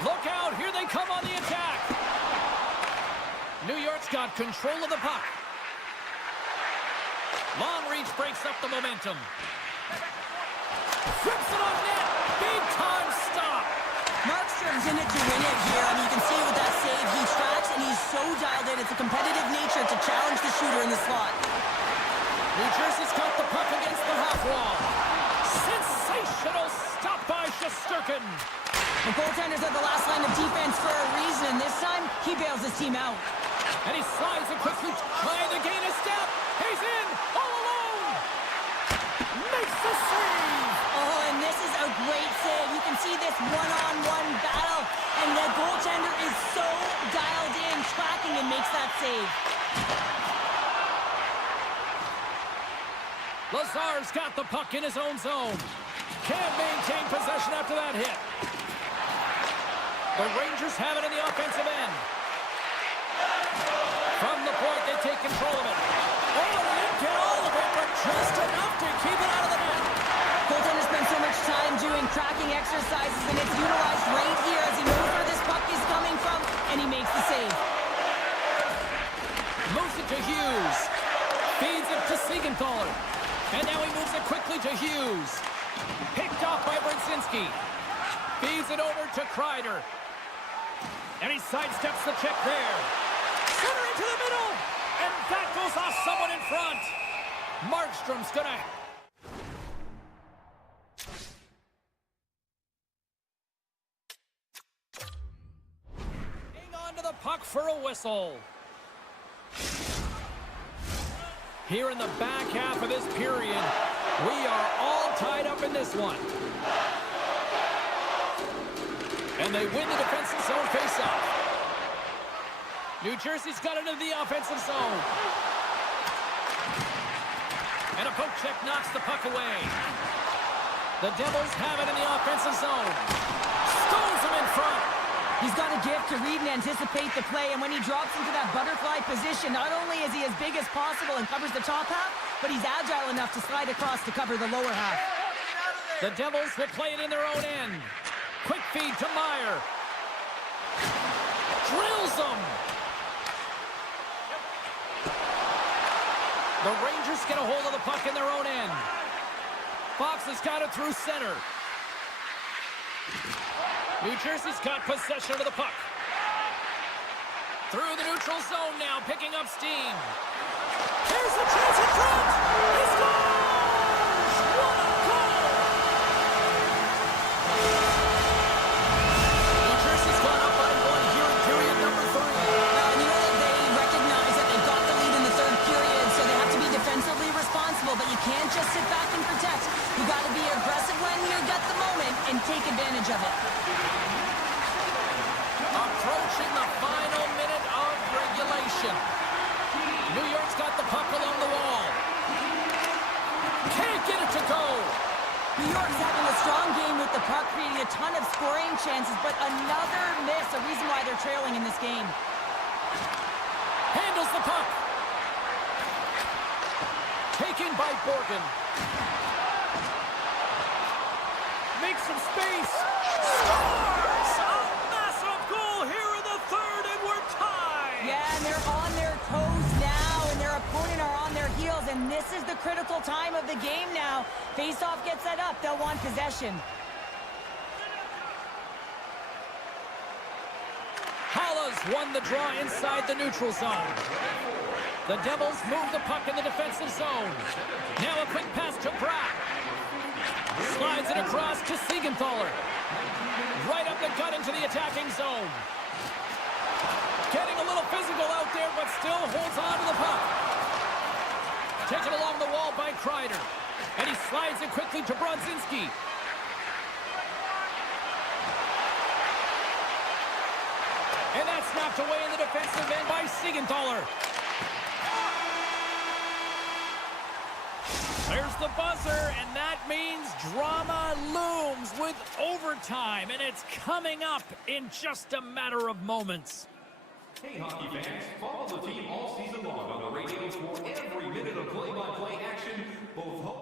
Look out, here they come on the attack. New York's got control of the puck. Long reach breaks up the momentum. Flips it on net. Big time stop. Markstrom's in it to win it here. I mean, you can see with that save, he tracks and he's so dialed in. It's a competitive nature to challenge the shooter in the slot. New Jersey's got the puck against the half wall. Sensational stop by Shesterkin. The goaltenders are the last line of defense for a reason. This time, he bails his team out. And he slides it quickly, trying to gain a step. He's in, all alone. Makes the save. Oh, and this is a great save. You can see this one-on-one battle. And the goaltender is so dialed in, tracking and makes that save. Lazar's got the puck in his own zone. Can't maintain possession after that hit. The Rangers have it in the offensive end. From the point, they take control of it. Oh, they didn't get all of it, but just enough to keep it out of the net. Goaltender spends so much time doing tracking exercises, and it's utilized right here as he knows where this puck is coming from, and he makes the save. Moves it to Hughes. Feeds it to Siegenthaler. And now he moves it quickly to Hughes. Picked off by Brzezinski. Feeds it over to Kreider. And he sidesteps the check there. Center into the middle. And that goes off someone in front. Markstrom's gonna... hang on to the puck for a whistle. Here in the back half of this period, we are all tied up in this one. And they win the defensive zone faceoff. New Jersey's got it into the offensive zone. And a poke check knocks the puck away. The Devils have it in the offensive zone. Stones him in front. He's got a gift to read and anticipate the play, and when he drops into that butterfly position, not only is he as big as possible and covers the top half, but he's agile enough to slide across to cover the lower half. The Devils will play it in their own end. Quick feed to Meyer. Drills them. The Rangers get a hold of the puck in their own end. Fox has got it through center. New Jersey's got possession of the puck. Through the neutral zone now, picking up steam. Here's the chance in front. He scores! What a goal! New Jersey's gone up by 1 here in period number 3. And you know that they recognize that they've got the lead in the third period, so they have to be defensively responsible, but you can't just sit back and protect. You got to be aggressive when you get the moment and take advantage of it. Approaching the final minute of regulation. New York's got the puck along the wall. Can't get it to go. New York's having a strong game with the puck, creating a ton of scoring chances, but another miss, a reason why they're trailing in this game. Handles the puck. Taken by Borgen. Makes some space. Scores! A massive goal here in the and this is the critical time of the game now. Face-off gets set up. They'll want possession. Halla's won the draw inside the neutral zone. The Devils move the puck in the defensive zone. Now a quick pass to Bratt. Slides it across to Siegenthaler. Right up the gut into the attacking zone. Getting a little physical out there, but still holds on to the puck. Taken along the wall by Kreider. And he slides it quickly to Brodzinski. And that's knocked away in the defensive end by Siegenthaler. There's the buzzer, and that means drama looms with overtime, and it's coming up in just a matter of moments. Hey, hockey fans, follow the team all season long on the radio for every minute of play-by-play action, both home.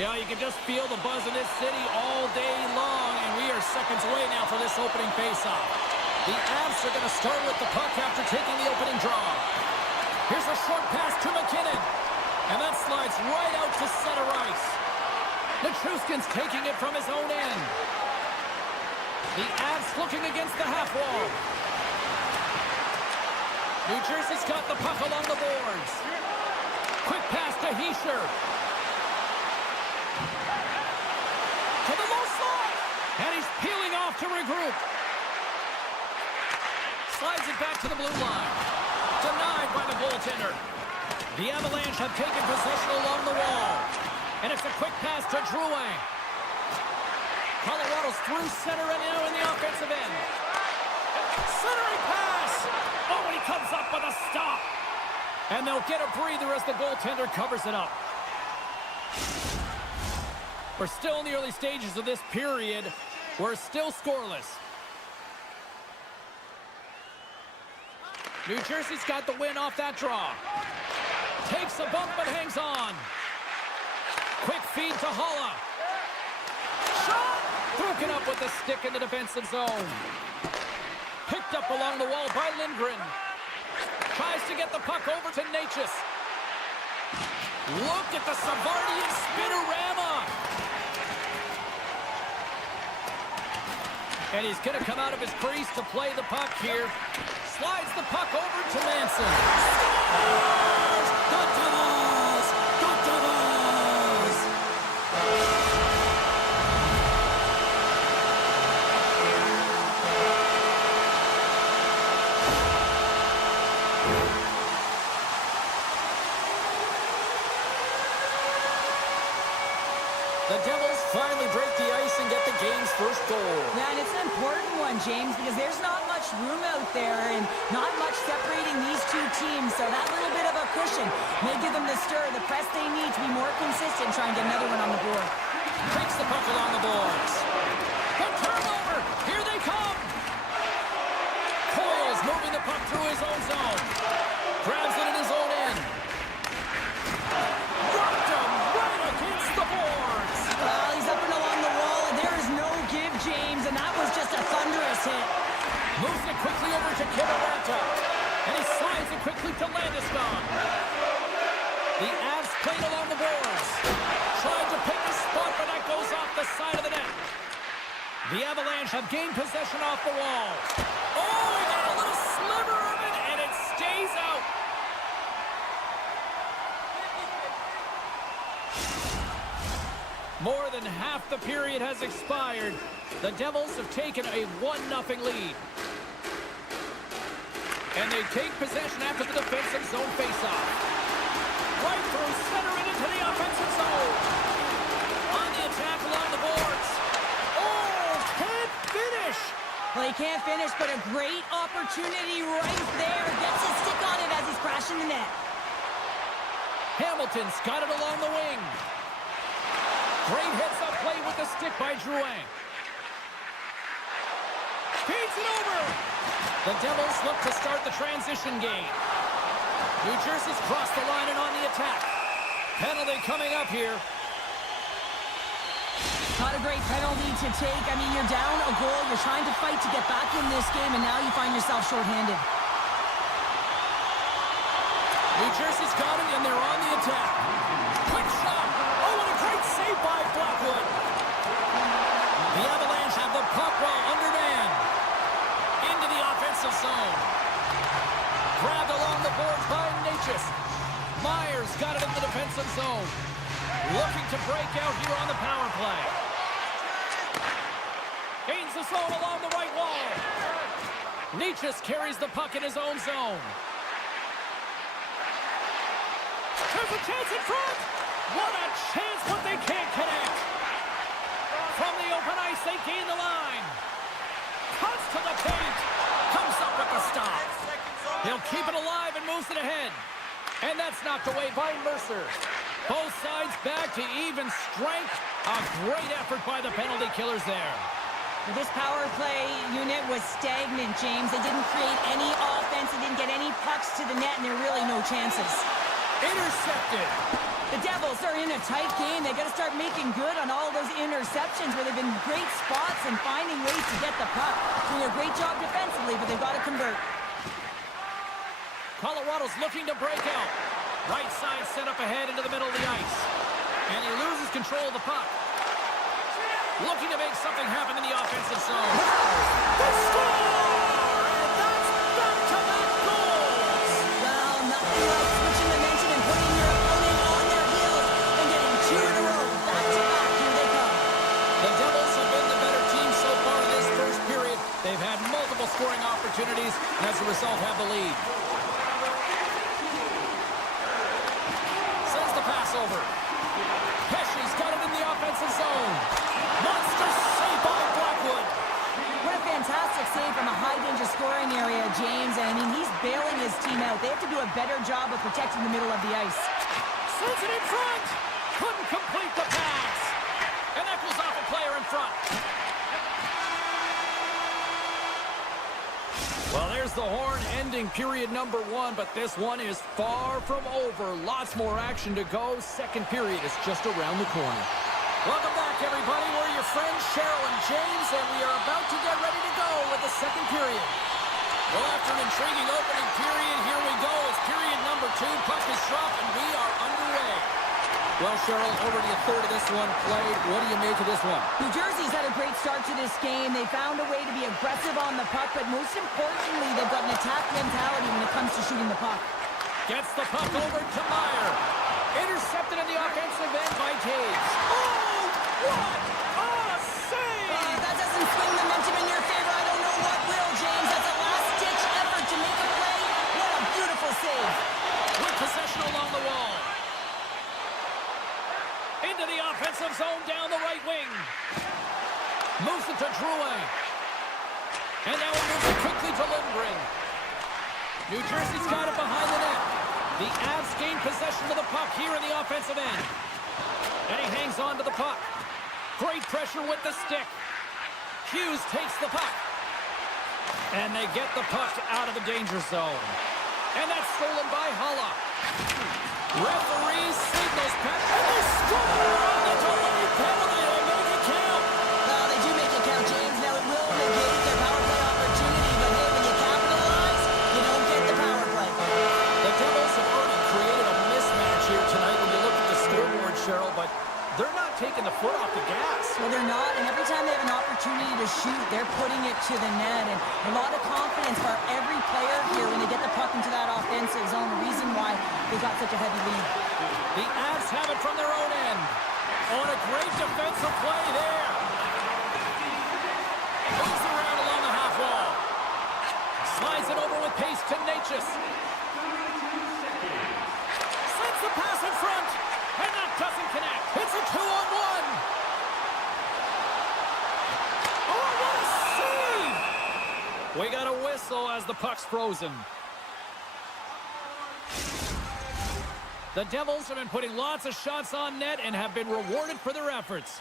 Yeah, you can just feel the buzz in this city all day long, and we are seconds away now for this opening faceoff. The Avs are going to start with the puck after taking the opening draw. Here's a short pass to McKinnon, and that slides right out to center ice. Nichushkin's taking it from his own end. The Avs looking against the half wall. New Jersey's got the puck along the boards. Quick pass to Hischier. To the low slot. And he's peeling off to regroup. Slides it back to the blue line. Denied by the goaltender. The Avalanche have taken possession along the wall. And it's a quick pass to Drouin. Colorado's through center and now in the offensive end. Centering pass. Oh, and he comes up with a stop. And they'll get a breather as the goaltender covers it up. We're still in the early stages of this period. We're still scoreless. New Jersey's got the win off that draw. Takes a bump but hangs on. Quick feed to Halla. Shot! Broken up with the stick in the defensive zone. Picked up along the wall by Lindgren. Tries to get the puck over to Necas. Look at the Savardian spinorama. And he's going to come out of his crease to play the puck here. Slides the puck over to Manson. Scores! The Devils! The Devils! The Devils finally break the ice and get the game's first goal. Yeah, and it's an important one, James, because there's not much room out there and not much separating these two teams. So that little bit of a cushion may give them the stir, the press they need to be more consistent, trying to get another one on the board. Takes the puck along the boards. The turnover! Here they come! Coyle's moving the puck through his own zone. Grabs it in his own end. Rocked him right against the boards. Well, he's up and along the wall, and there is no give, James, and that was just a thunderous hit. Moves it quickly over to Kiviranta. And he slides it quickly to Landeskog. The Avs played along the boards. Tried to pick a spot, but that goes off the side of the net. The Avalanche have gained possession off the wall. Oh, we got a little sliver of it, and it stays out. More than half the period has expired. The Devils have taken a 1-0 lead. And they take possession after the defensive zone faceoff. Right through center and into the offensive zone. On the attack along the boards. Oh, can't finish. Well, he can't finish, but a great opportunity right there. Gets his stick on it as he's crashing the net. Hamilton's got it along the wing. Great heads-up play with the stick by Drouin. Feeds it over. The Devils look to start the transition game. New Jersey's crossed the line and on the attack. Penalty coming up here. Not a great penalty to take. I mean, you're down a goal. You're trying to fight to get back in this game, and now you find yourself shorthanded. New Jersey's got it, and they're on the attack. Quick shot. Oh, what a great save by Blackwood. The Avalanche have the puck while undermanned. Into the offensive zone. Grabbed along the boards by Natchez. Myers got it in the defensive zone. Looking to break out here on the power play. Gains the zone along the right wall. Natchez carries the puck in his own zone. There's a chance in front. What a chance, but they can't connect. From the open ice, they gain the line. Cuts to the paint. Comes up with the stop. He'll keep it alive and moves it ahead. And that's knocked away by Mercer. Both sides back to even strength. A great effort by the penalty killers there. This power play unit was stagnant, James. They didn't create any offense. They didn't get any pucks to the net, and there are really no chances. Intercepted. The Devils are in a tight game. They got to start making good on all those interceptions where they've been great spots and finding ways to get the puck. Doing a great job defensively, but they've got to convert. Colorado's looking to break out. Right side set up ahead into the middle of the ice. And he loses control of the puck. Looking to make something happen in the offensive zone. The score! And that's back-to-back goals! Well, nothing like switching momentum and putting your opponent on their heels and getting two in a row. Back-to-back, here they come. The Devils have been the better team so far in this first period. They've had multiple scoring opportunities and as a result have the lead. Sends the pass over. Pesci's got it in the offensive zone. Monster save by Blackwood. What a fantastic save from a high-danger scoring area, James. And I mean, he's bailing his team out. They have to do a better job of protecting the middle of the ice. Sends it in front. Couldn't complete the pass. And that goes off a player in front. Well, there's the horn ending period number 1, but this one is far from over. Lots more action to go. Second period is just around the corner. Welcome back, everybody. We're your friends, Cheryl and James, and we are about to get ready to go with the second period. Well, after an intriguing opening period, here we go. It's period number 2. Puck is dropped, and we are underway. Well, Cheryl, already a third of this one played. What do you make of this one? New Jersey's had a great start to this game. They found a way to be aggressive on the puck, but most importantly, they've got an attack mentality when it comes to shooting the puck. Gets the puck over to Meyer. Intercepted in the offensive end by Taves. Oh, what a save! That doesn't swing momentum in your favor. I don't know what will, James. That's a last-ditch effort to make a play. What a beautiful save. With possession along the wall. Into the offensive zone down the right wing. Moves it to Drouin. And now it moves it quickly to Lindgren. New Jersey's got it behind the net. The Avs gain possession of the puck here in the offensive end. And he hangs on to the puck. Great pressure with the stick. Hughes takes the puck. And they get the puck out of the danger zone. And that's stolen by Holla. Referee signals pass. And they score on the delayed penalty. They make it count. Well, they do make it count, James. Now it will negate their power play opportunity, but hey, when you capitalize, you don't get the power play. The Devils have already created a mismatch here tonight when you look at the scoreboard, Cheryl, but they're not taking the foot off the gas. Well, they're not, and every time they have an opportunity to shoot, they're putting it to the net, and a lot of confidence for every player here when they get the puck into that offensive zone, the reason why they got such a heavy lead. The Avs have it from their own end. On a great defensive play there. Moves around along the half wall. Slides it over with with pace to Natchez. Sends the pass in front. And that doesn't connect. It's a 2-on-1. Oh, what a save! We got a whistle as the puck's frozen. The Devils have been putting lots of shots on net and have been rewarded for their efforts.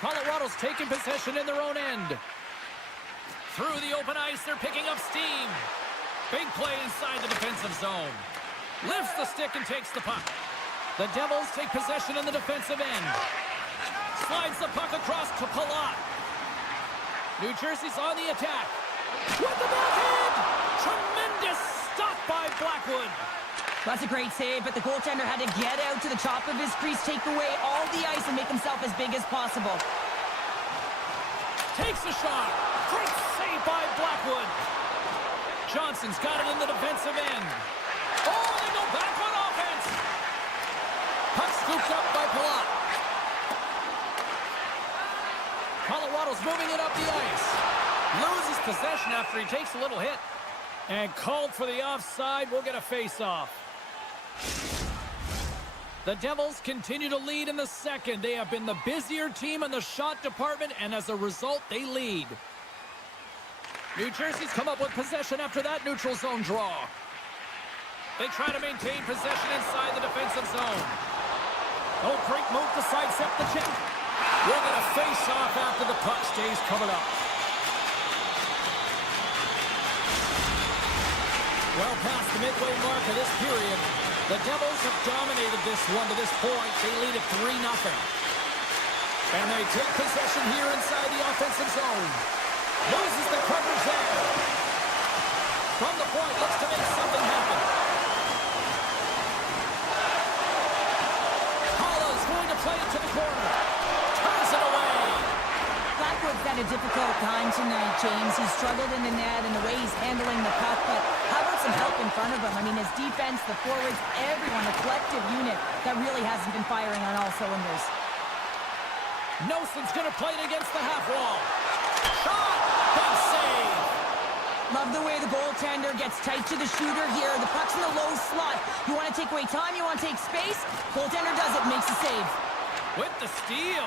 Colorado's taking possession in their own end. Through the open ice, they're picking up steam. Big play inside the defensive zone. Lifts the stick and takes the puck. The Devils take possession in the defensive end. Slides the puck across to Palat. New Jersey's on the attack. With the backhand! Tremendous stop by Blackwood. That's a great save, but the goaltender had to get out to the top of his crease, take away all the ice, and make himself as big as possible. Takes a shot. Great save by Blackwood. Johnson's got it in the defensive end. Oh, they go back on offense. Puck scooped up by Palat. Colorado's moving it up the ice. Loses possession after he takes a little hit. And called for the offside. We'll get a face-off. The Devils continue to lead in the second. They have been the busier team in the shot department, and as a result, they lead. New Jersey's come up with possession after that neutral zone draw. They try to maintain possession inside the defensive zone. Oh, great move to sidestep the check. We'll get a face-off after the puck stays covered up. Well past the midway mark of this period, the Devils have dominated this one to this point. They lead at 3-0. And they take possession here inside the offensive zone. Loses the coverage there. From the point, looks to make something happen. Holla's going to play it to the corner. Turns it away. Blackwood's had a difficult time tonight, James. He's struggled in the net and the way he's handling the puck, but how about some help in front of him? I mean, his defense, the forwards, everyone, a collective unit that really hasn't been firing on all cylinders. Nelson's going to play it against the half wall. Shot! Big save! Love the way the goaltender gets tight to the shooter here. The puck's in the low slot. You want to take away time, you want to take space. Goaltender does it, makes the save. With the steal.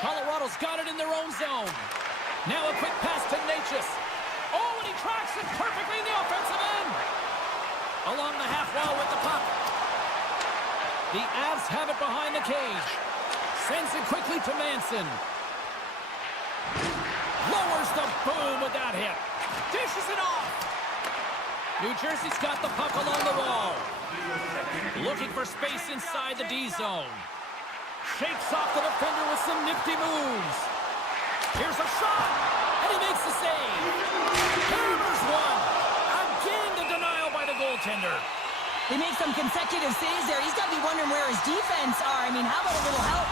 Colorado's got it in their own zone. Now a quick pass to Natchez. Oh, and he tracks it perfectly in the offensive end. Along the half wall with the puck. The Avs have it behind the cage. Sends it quickly to Manson. Lowers the boom with that hit. Dishes it off. New Jersey's got the puck along the wall. Looking for space inside the D zone. Shakes off the defender with some nifty moves. Here's a shot, and he makes the save. Hammers one. Again, the denial by the goaltender. They make some consecutive saves there. He's got to be wondering where his defense are. I mean, how about a little help?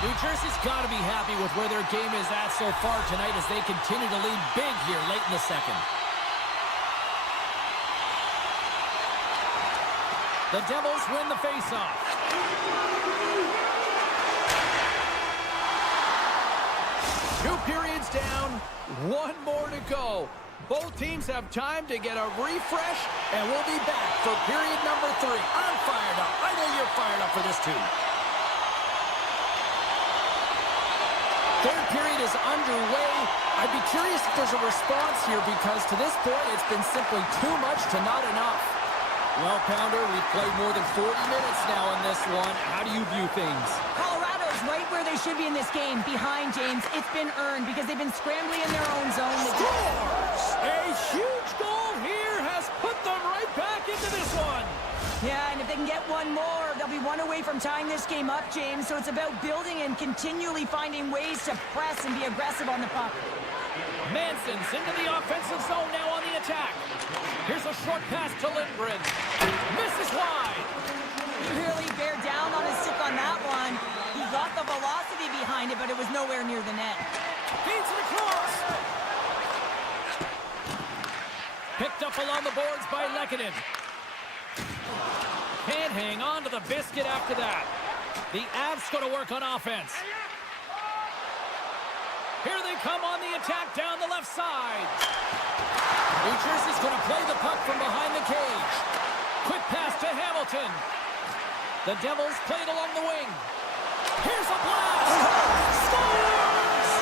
New Jersey's got to be happy with where their game is at so far tonight as they continue to lead big here late in the second. The Devils win the faceoff. Two periods down, one more to go. Both teams have time to get a refresh, and we'll be back for period number 3. I'm fired up. I know you're fired up for this too. Third period is underway. I'd be curious if there's a response here because to this point it's been simply too much to not enough. Well, Pounder, we've played more than 40 minutes now in this one. How do you view things? Colorado's right where they should be in this game. Behind, James. It's been earned because they've been scrambling in their own zone. Scores! A huge goal here has put them right back into this one. Yeah, and if they can get one more, they'll be one away from tying this game up, James. So it's about building and continually finding ways to press and be aggressive on the puck. Manson's into the offensive zone now on the attack. Here's a short pass to Lindgren. Misses wide. He really bear down on his stick on that one. He got the velocity behind it, but it was nowhere near the net. Feeds it across. Picked up along the boards by Lehkonen. Can't hang on to the biscuit after that. The Avs going to work on offense. Here they come on the attack down the left side. New Jersey's going to play the puck from behind the cage. Quick pass to Hamilton. The Devils played along the wing. Here's a blast. Scores!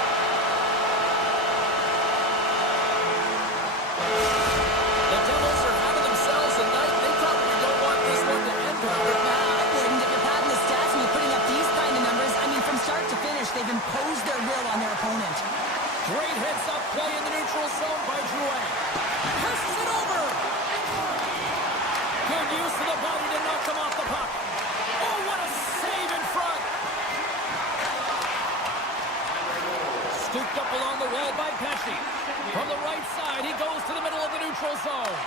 The Devils are having themselves a night they probably don't want this one to end, Robert. Nah, I wouldn't. If you're padding the stats and you're putting up these kind of numbers, I mean, from start to finish, they've imposed their will on their opponent. Great heads-up play in the neutral zone by Drouin. Passes it over. Good use of the body to knock them off the puck. Oh, what a save in front. Scooped up along the wall by Pesci. From the right side, he goes to the middle of the neutral zone.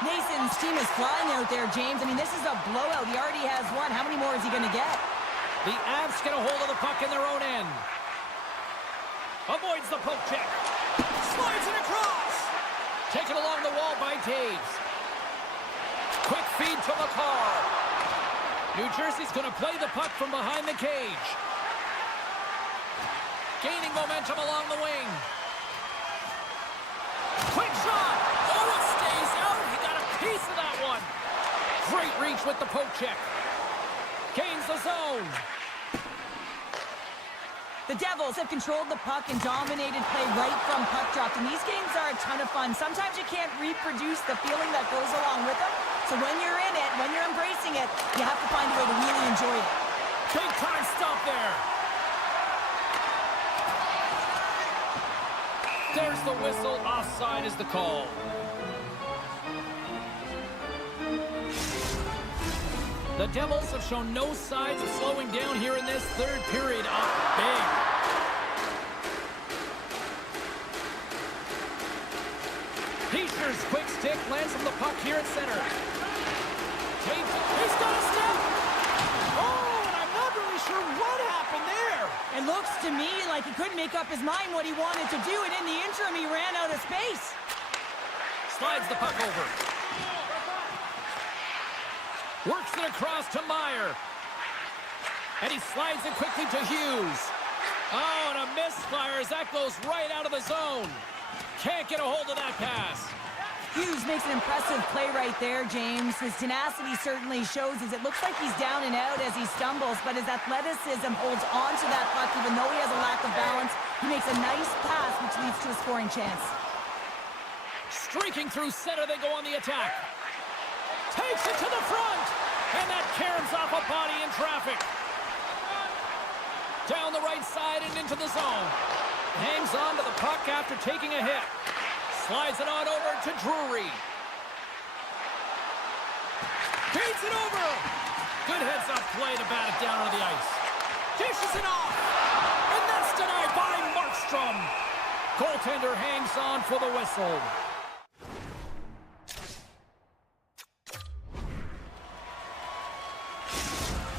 Nason's team is flying out there, James. I mean, this is a blowout. He already has one. How many more is he going to get? The Avs get a hold of the puck in their own end. Avoids the poke check. Slides it across. Taken along the wall by Taves. Quick feed to McCarr. New Jersey's going to play the puck from behind the cage. Gaining momentum along the wing. Quick shot. Oh, it stays out. He got a piece of that one. Great reach with the poke check. Gains the zone. The Devils have controlled the puck and dominated play right from puck drop. And these games are a ton of fun. Sometimes you can't reproduce the feeling that goes along with them. So when you're in it, when you're embracing it, you have to find a way to really enjoy it. Big time stop there. There's the whistle. Offside is the call. The Devils have shown no signs of slowing down here in this third period. Up big. Heischer's quick stick lands from the puck here at center. He's got a step. Oh, and I'm not really sure what happened there. It looks to me like he couldn't make up his mind what he wanted to do, and in the interim, he ran out of space. Slides the puck over. Works it across to Meyer. And he slides it quickly to Hughes. Oh, and a misfire as that goes right out of the zone. Can't get a hold of that pass. Hughes makes an impressive play right there, James. His tenacity certainly shows as it looks like he's down and out as he stumbles, but his athleticism holds on to that puck even though he has a lack of balance. He makes a nice pass, which leads to a scoring chance. Streaking through center, they go on the attack. Takes it to the front, and that caroms off a body in traffic. Down the right side and into the zone. Hangs on to the puck after taking a hit. Slides it on over to Drury. Beats it over. Good heads-up play to bat it down on the ice. Dishes it off. And that's denied by Markstrom. Goaltender hangs on for the whistle.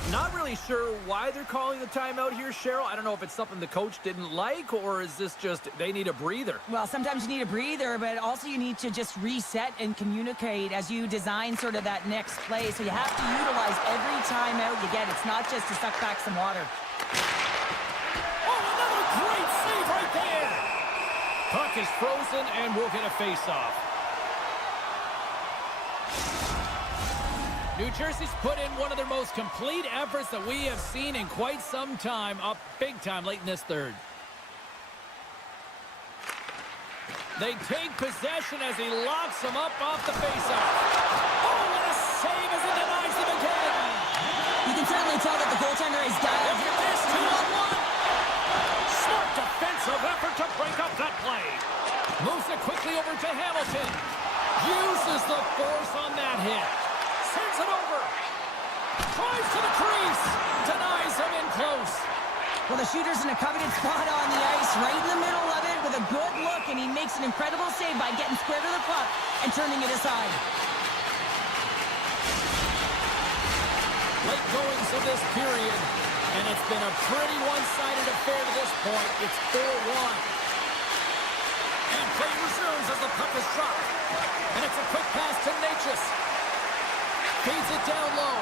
Not really sure why they're calling the timeout here, Cheryl. I don't know if it's something the coach didn't like, or is this just they need a breather? Well, sometimes you need a breather, but also you need to just reset and communicate as you design sort of that next play. So you have to utilize every timeout you get. It's not just to suck back some water. Oh, another great save right there! Puck is frozen, and we'll get a face-off. New Jersey's put in one of their most complete efforts that we have seen in quite some time, up big time late in this third. They take possession as he locks them up off the faceoff. Oh, what a save as he denies them again. You can certainly tell that the goaltender is dialed. Look at this, 2-on-1. Smart defensive effort to break up that play. Moves it quickly over to Hamilton. Uses the force on that hit. Sends it over. Tries to the crease. Denies him in close. Well, the shooter's in a coveted spot on the ice, right in the middle of it with a good look, and he makes an incredible save by getting square to the puck and turning it aside. Late goings of this period, and it's been a pretty one-sided affair to this point. It's 4-1. And play resumes as the puck is dropped. And it's a quick pass to Natchez. Feeds it down low.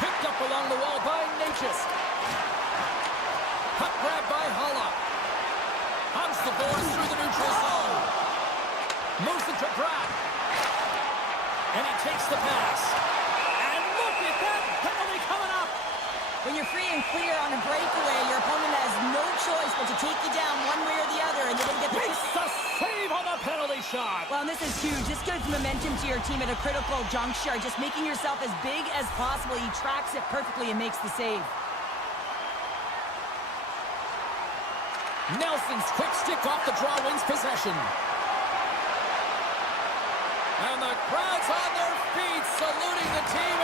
Picked up along the wall by Natchez. Puck grab by Hulla. Hunts the boards through the neutral zone. Moves it to Pratt. And he takes the pass. And look at that penalty coming up. When you're free and clear on a breakaway, your opponent has no choice but to take you down one way or the other, and you're going to get the... Makes the save on the penalty shot. Well, and this is huge. This gives momentum to your team at a critical juncture. Just making yourself as big as possible. He tracks it perfectly and makes the save. Nelson's quick stick off the draw wins possession. And the crowd's on their feet, saluting the team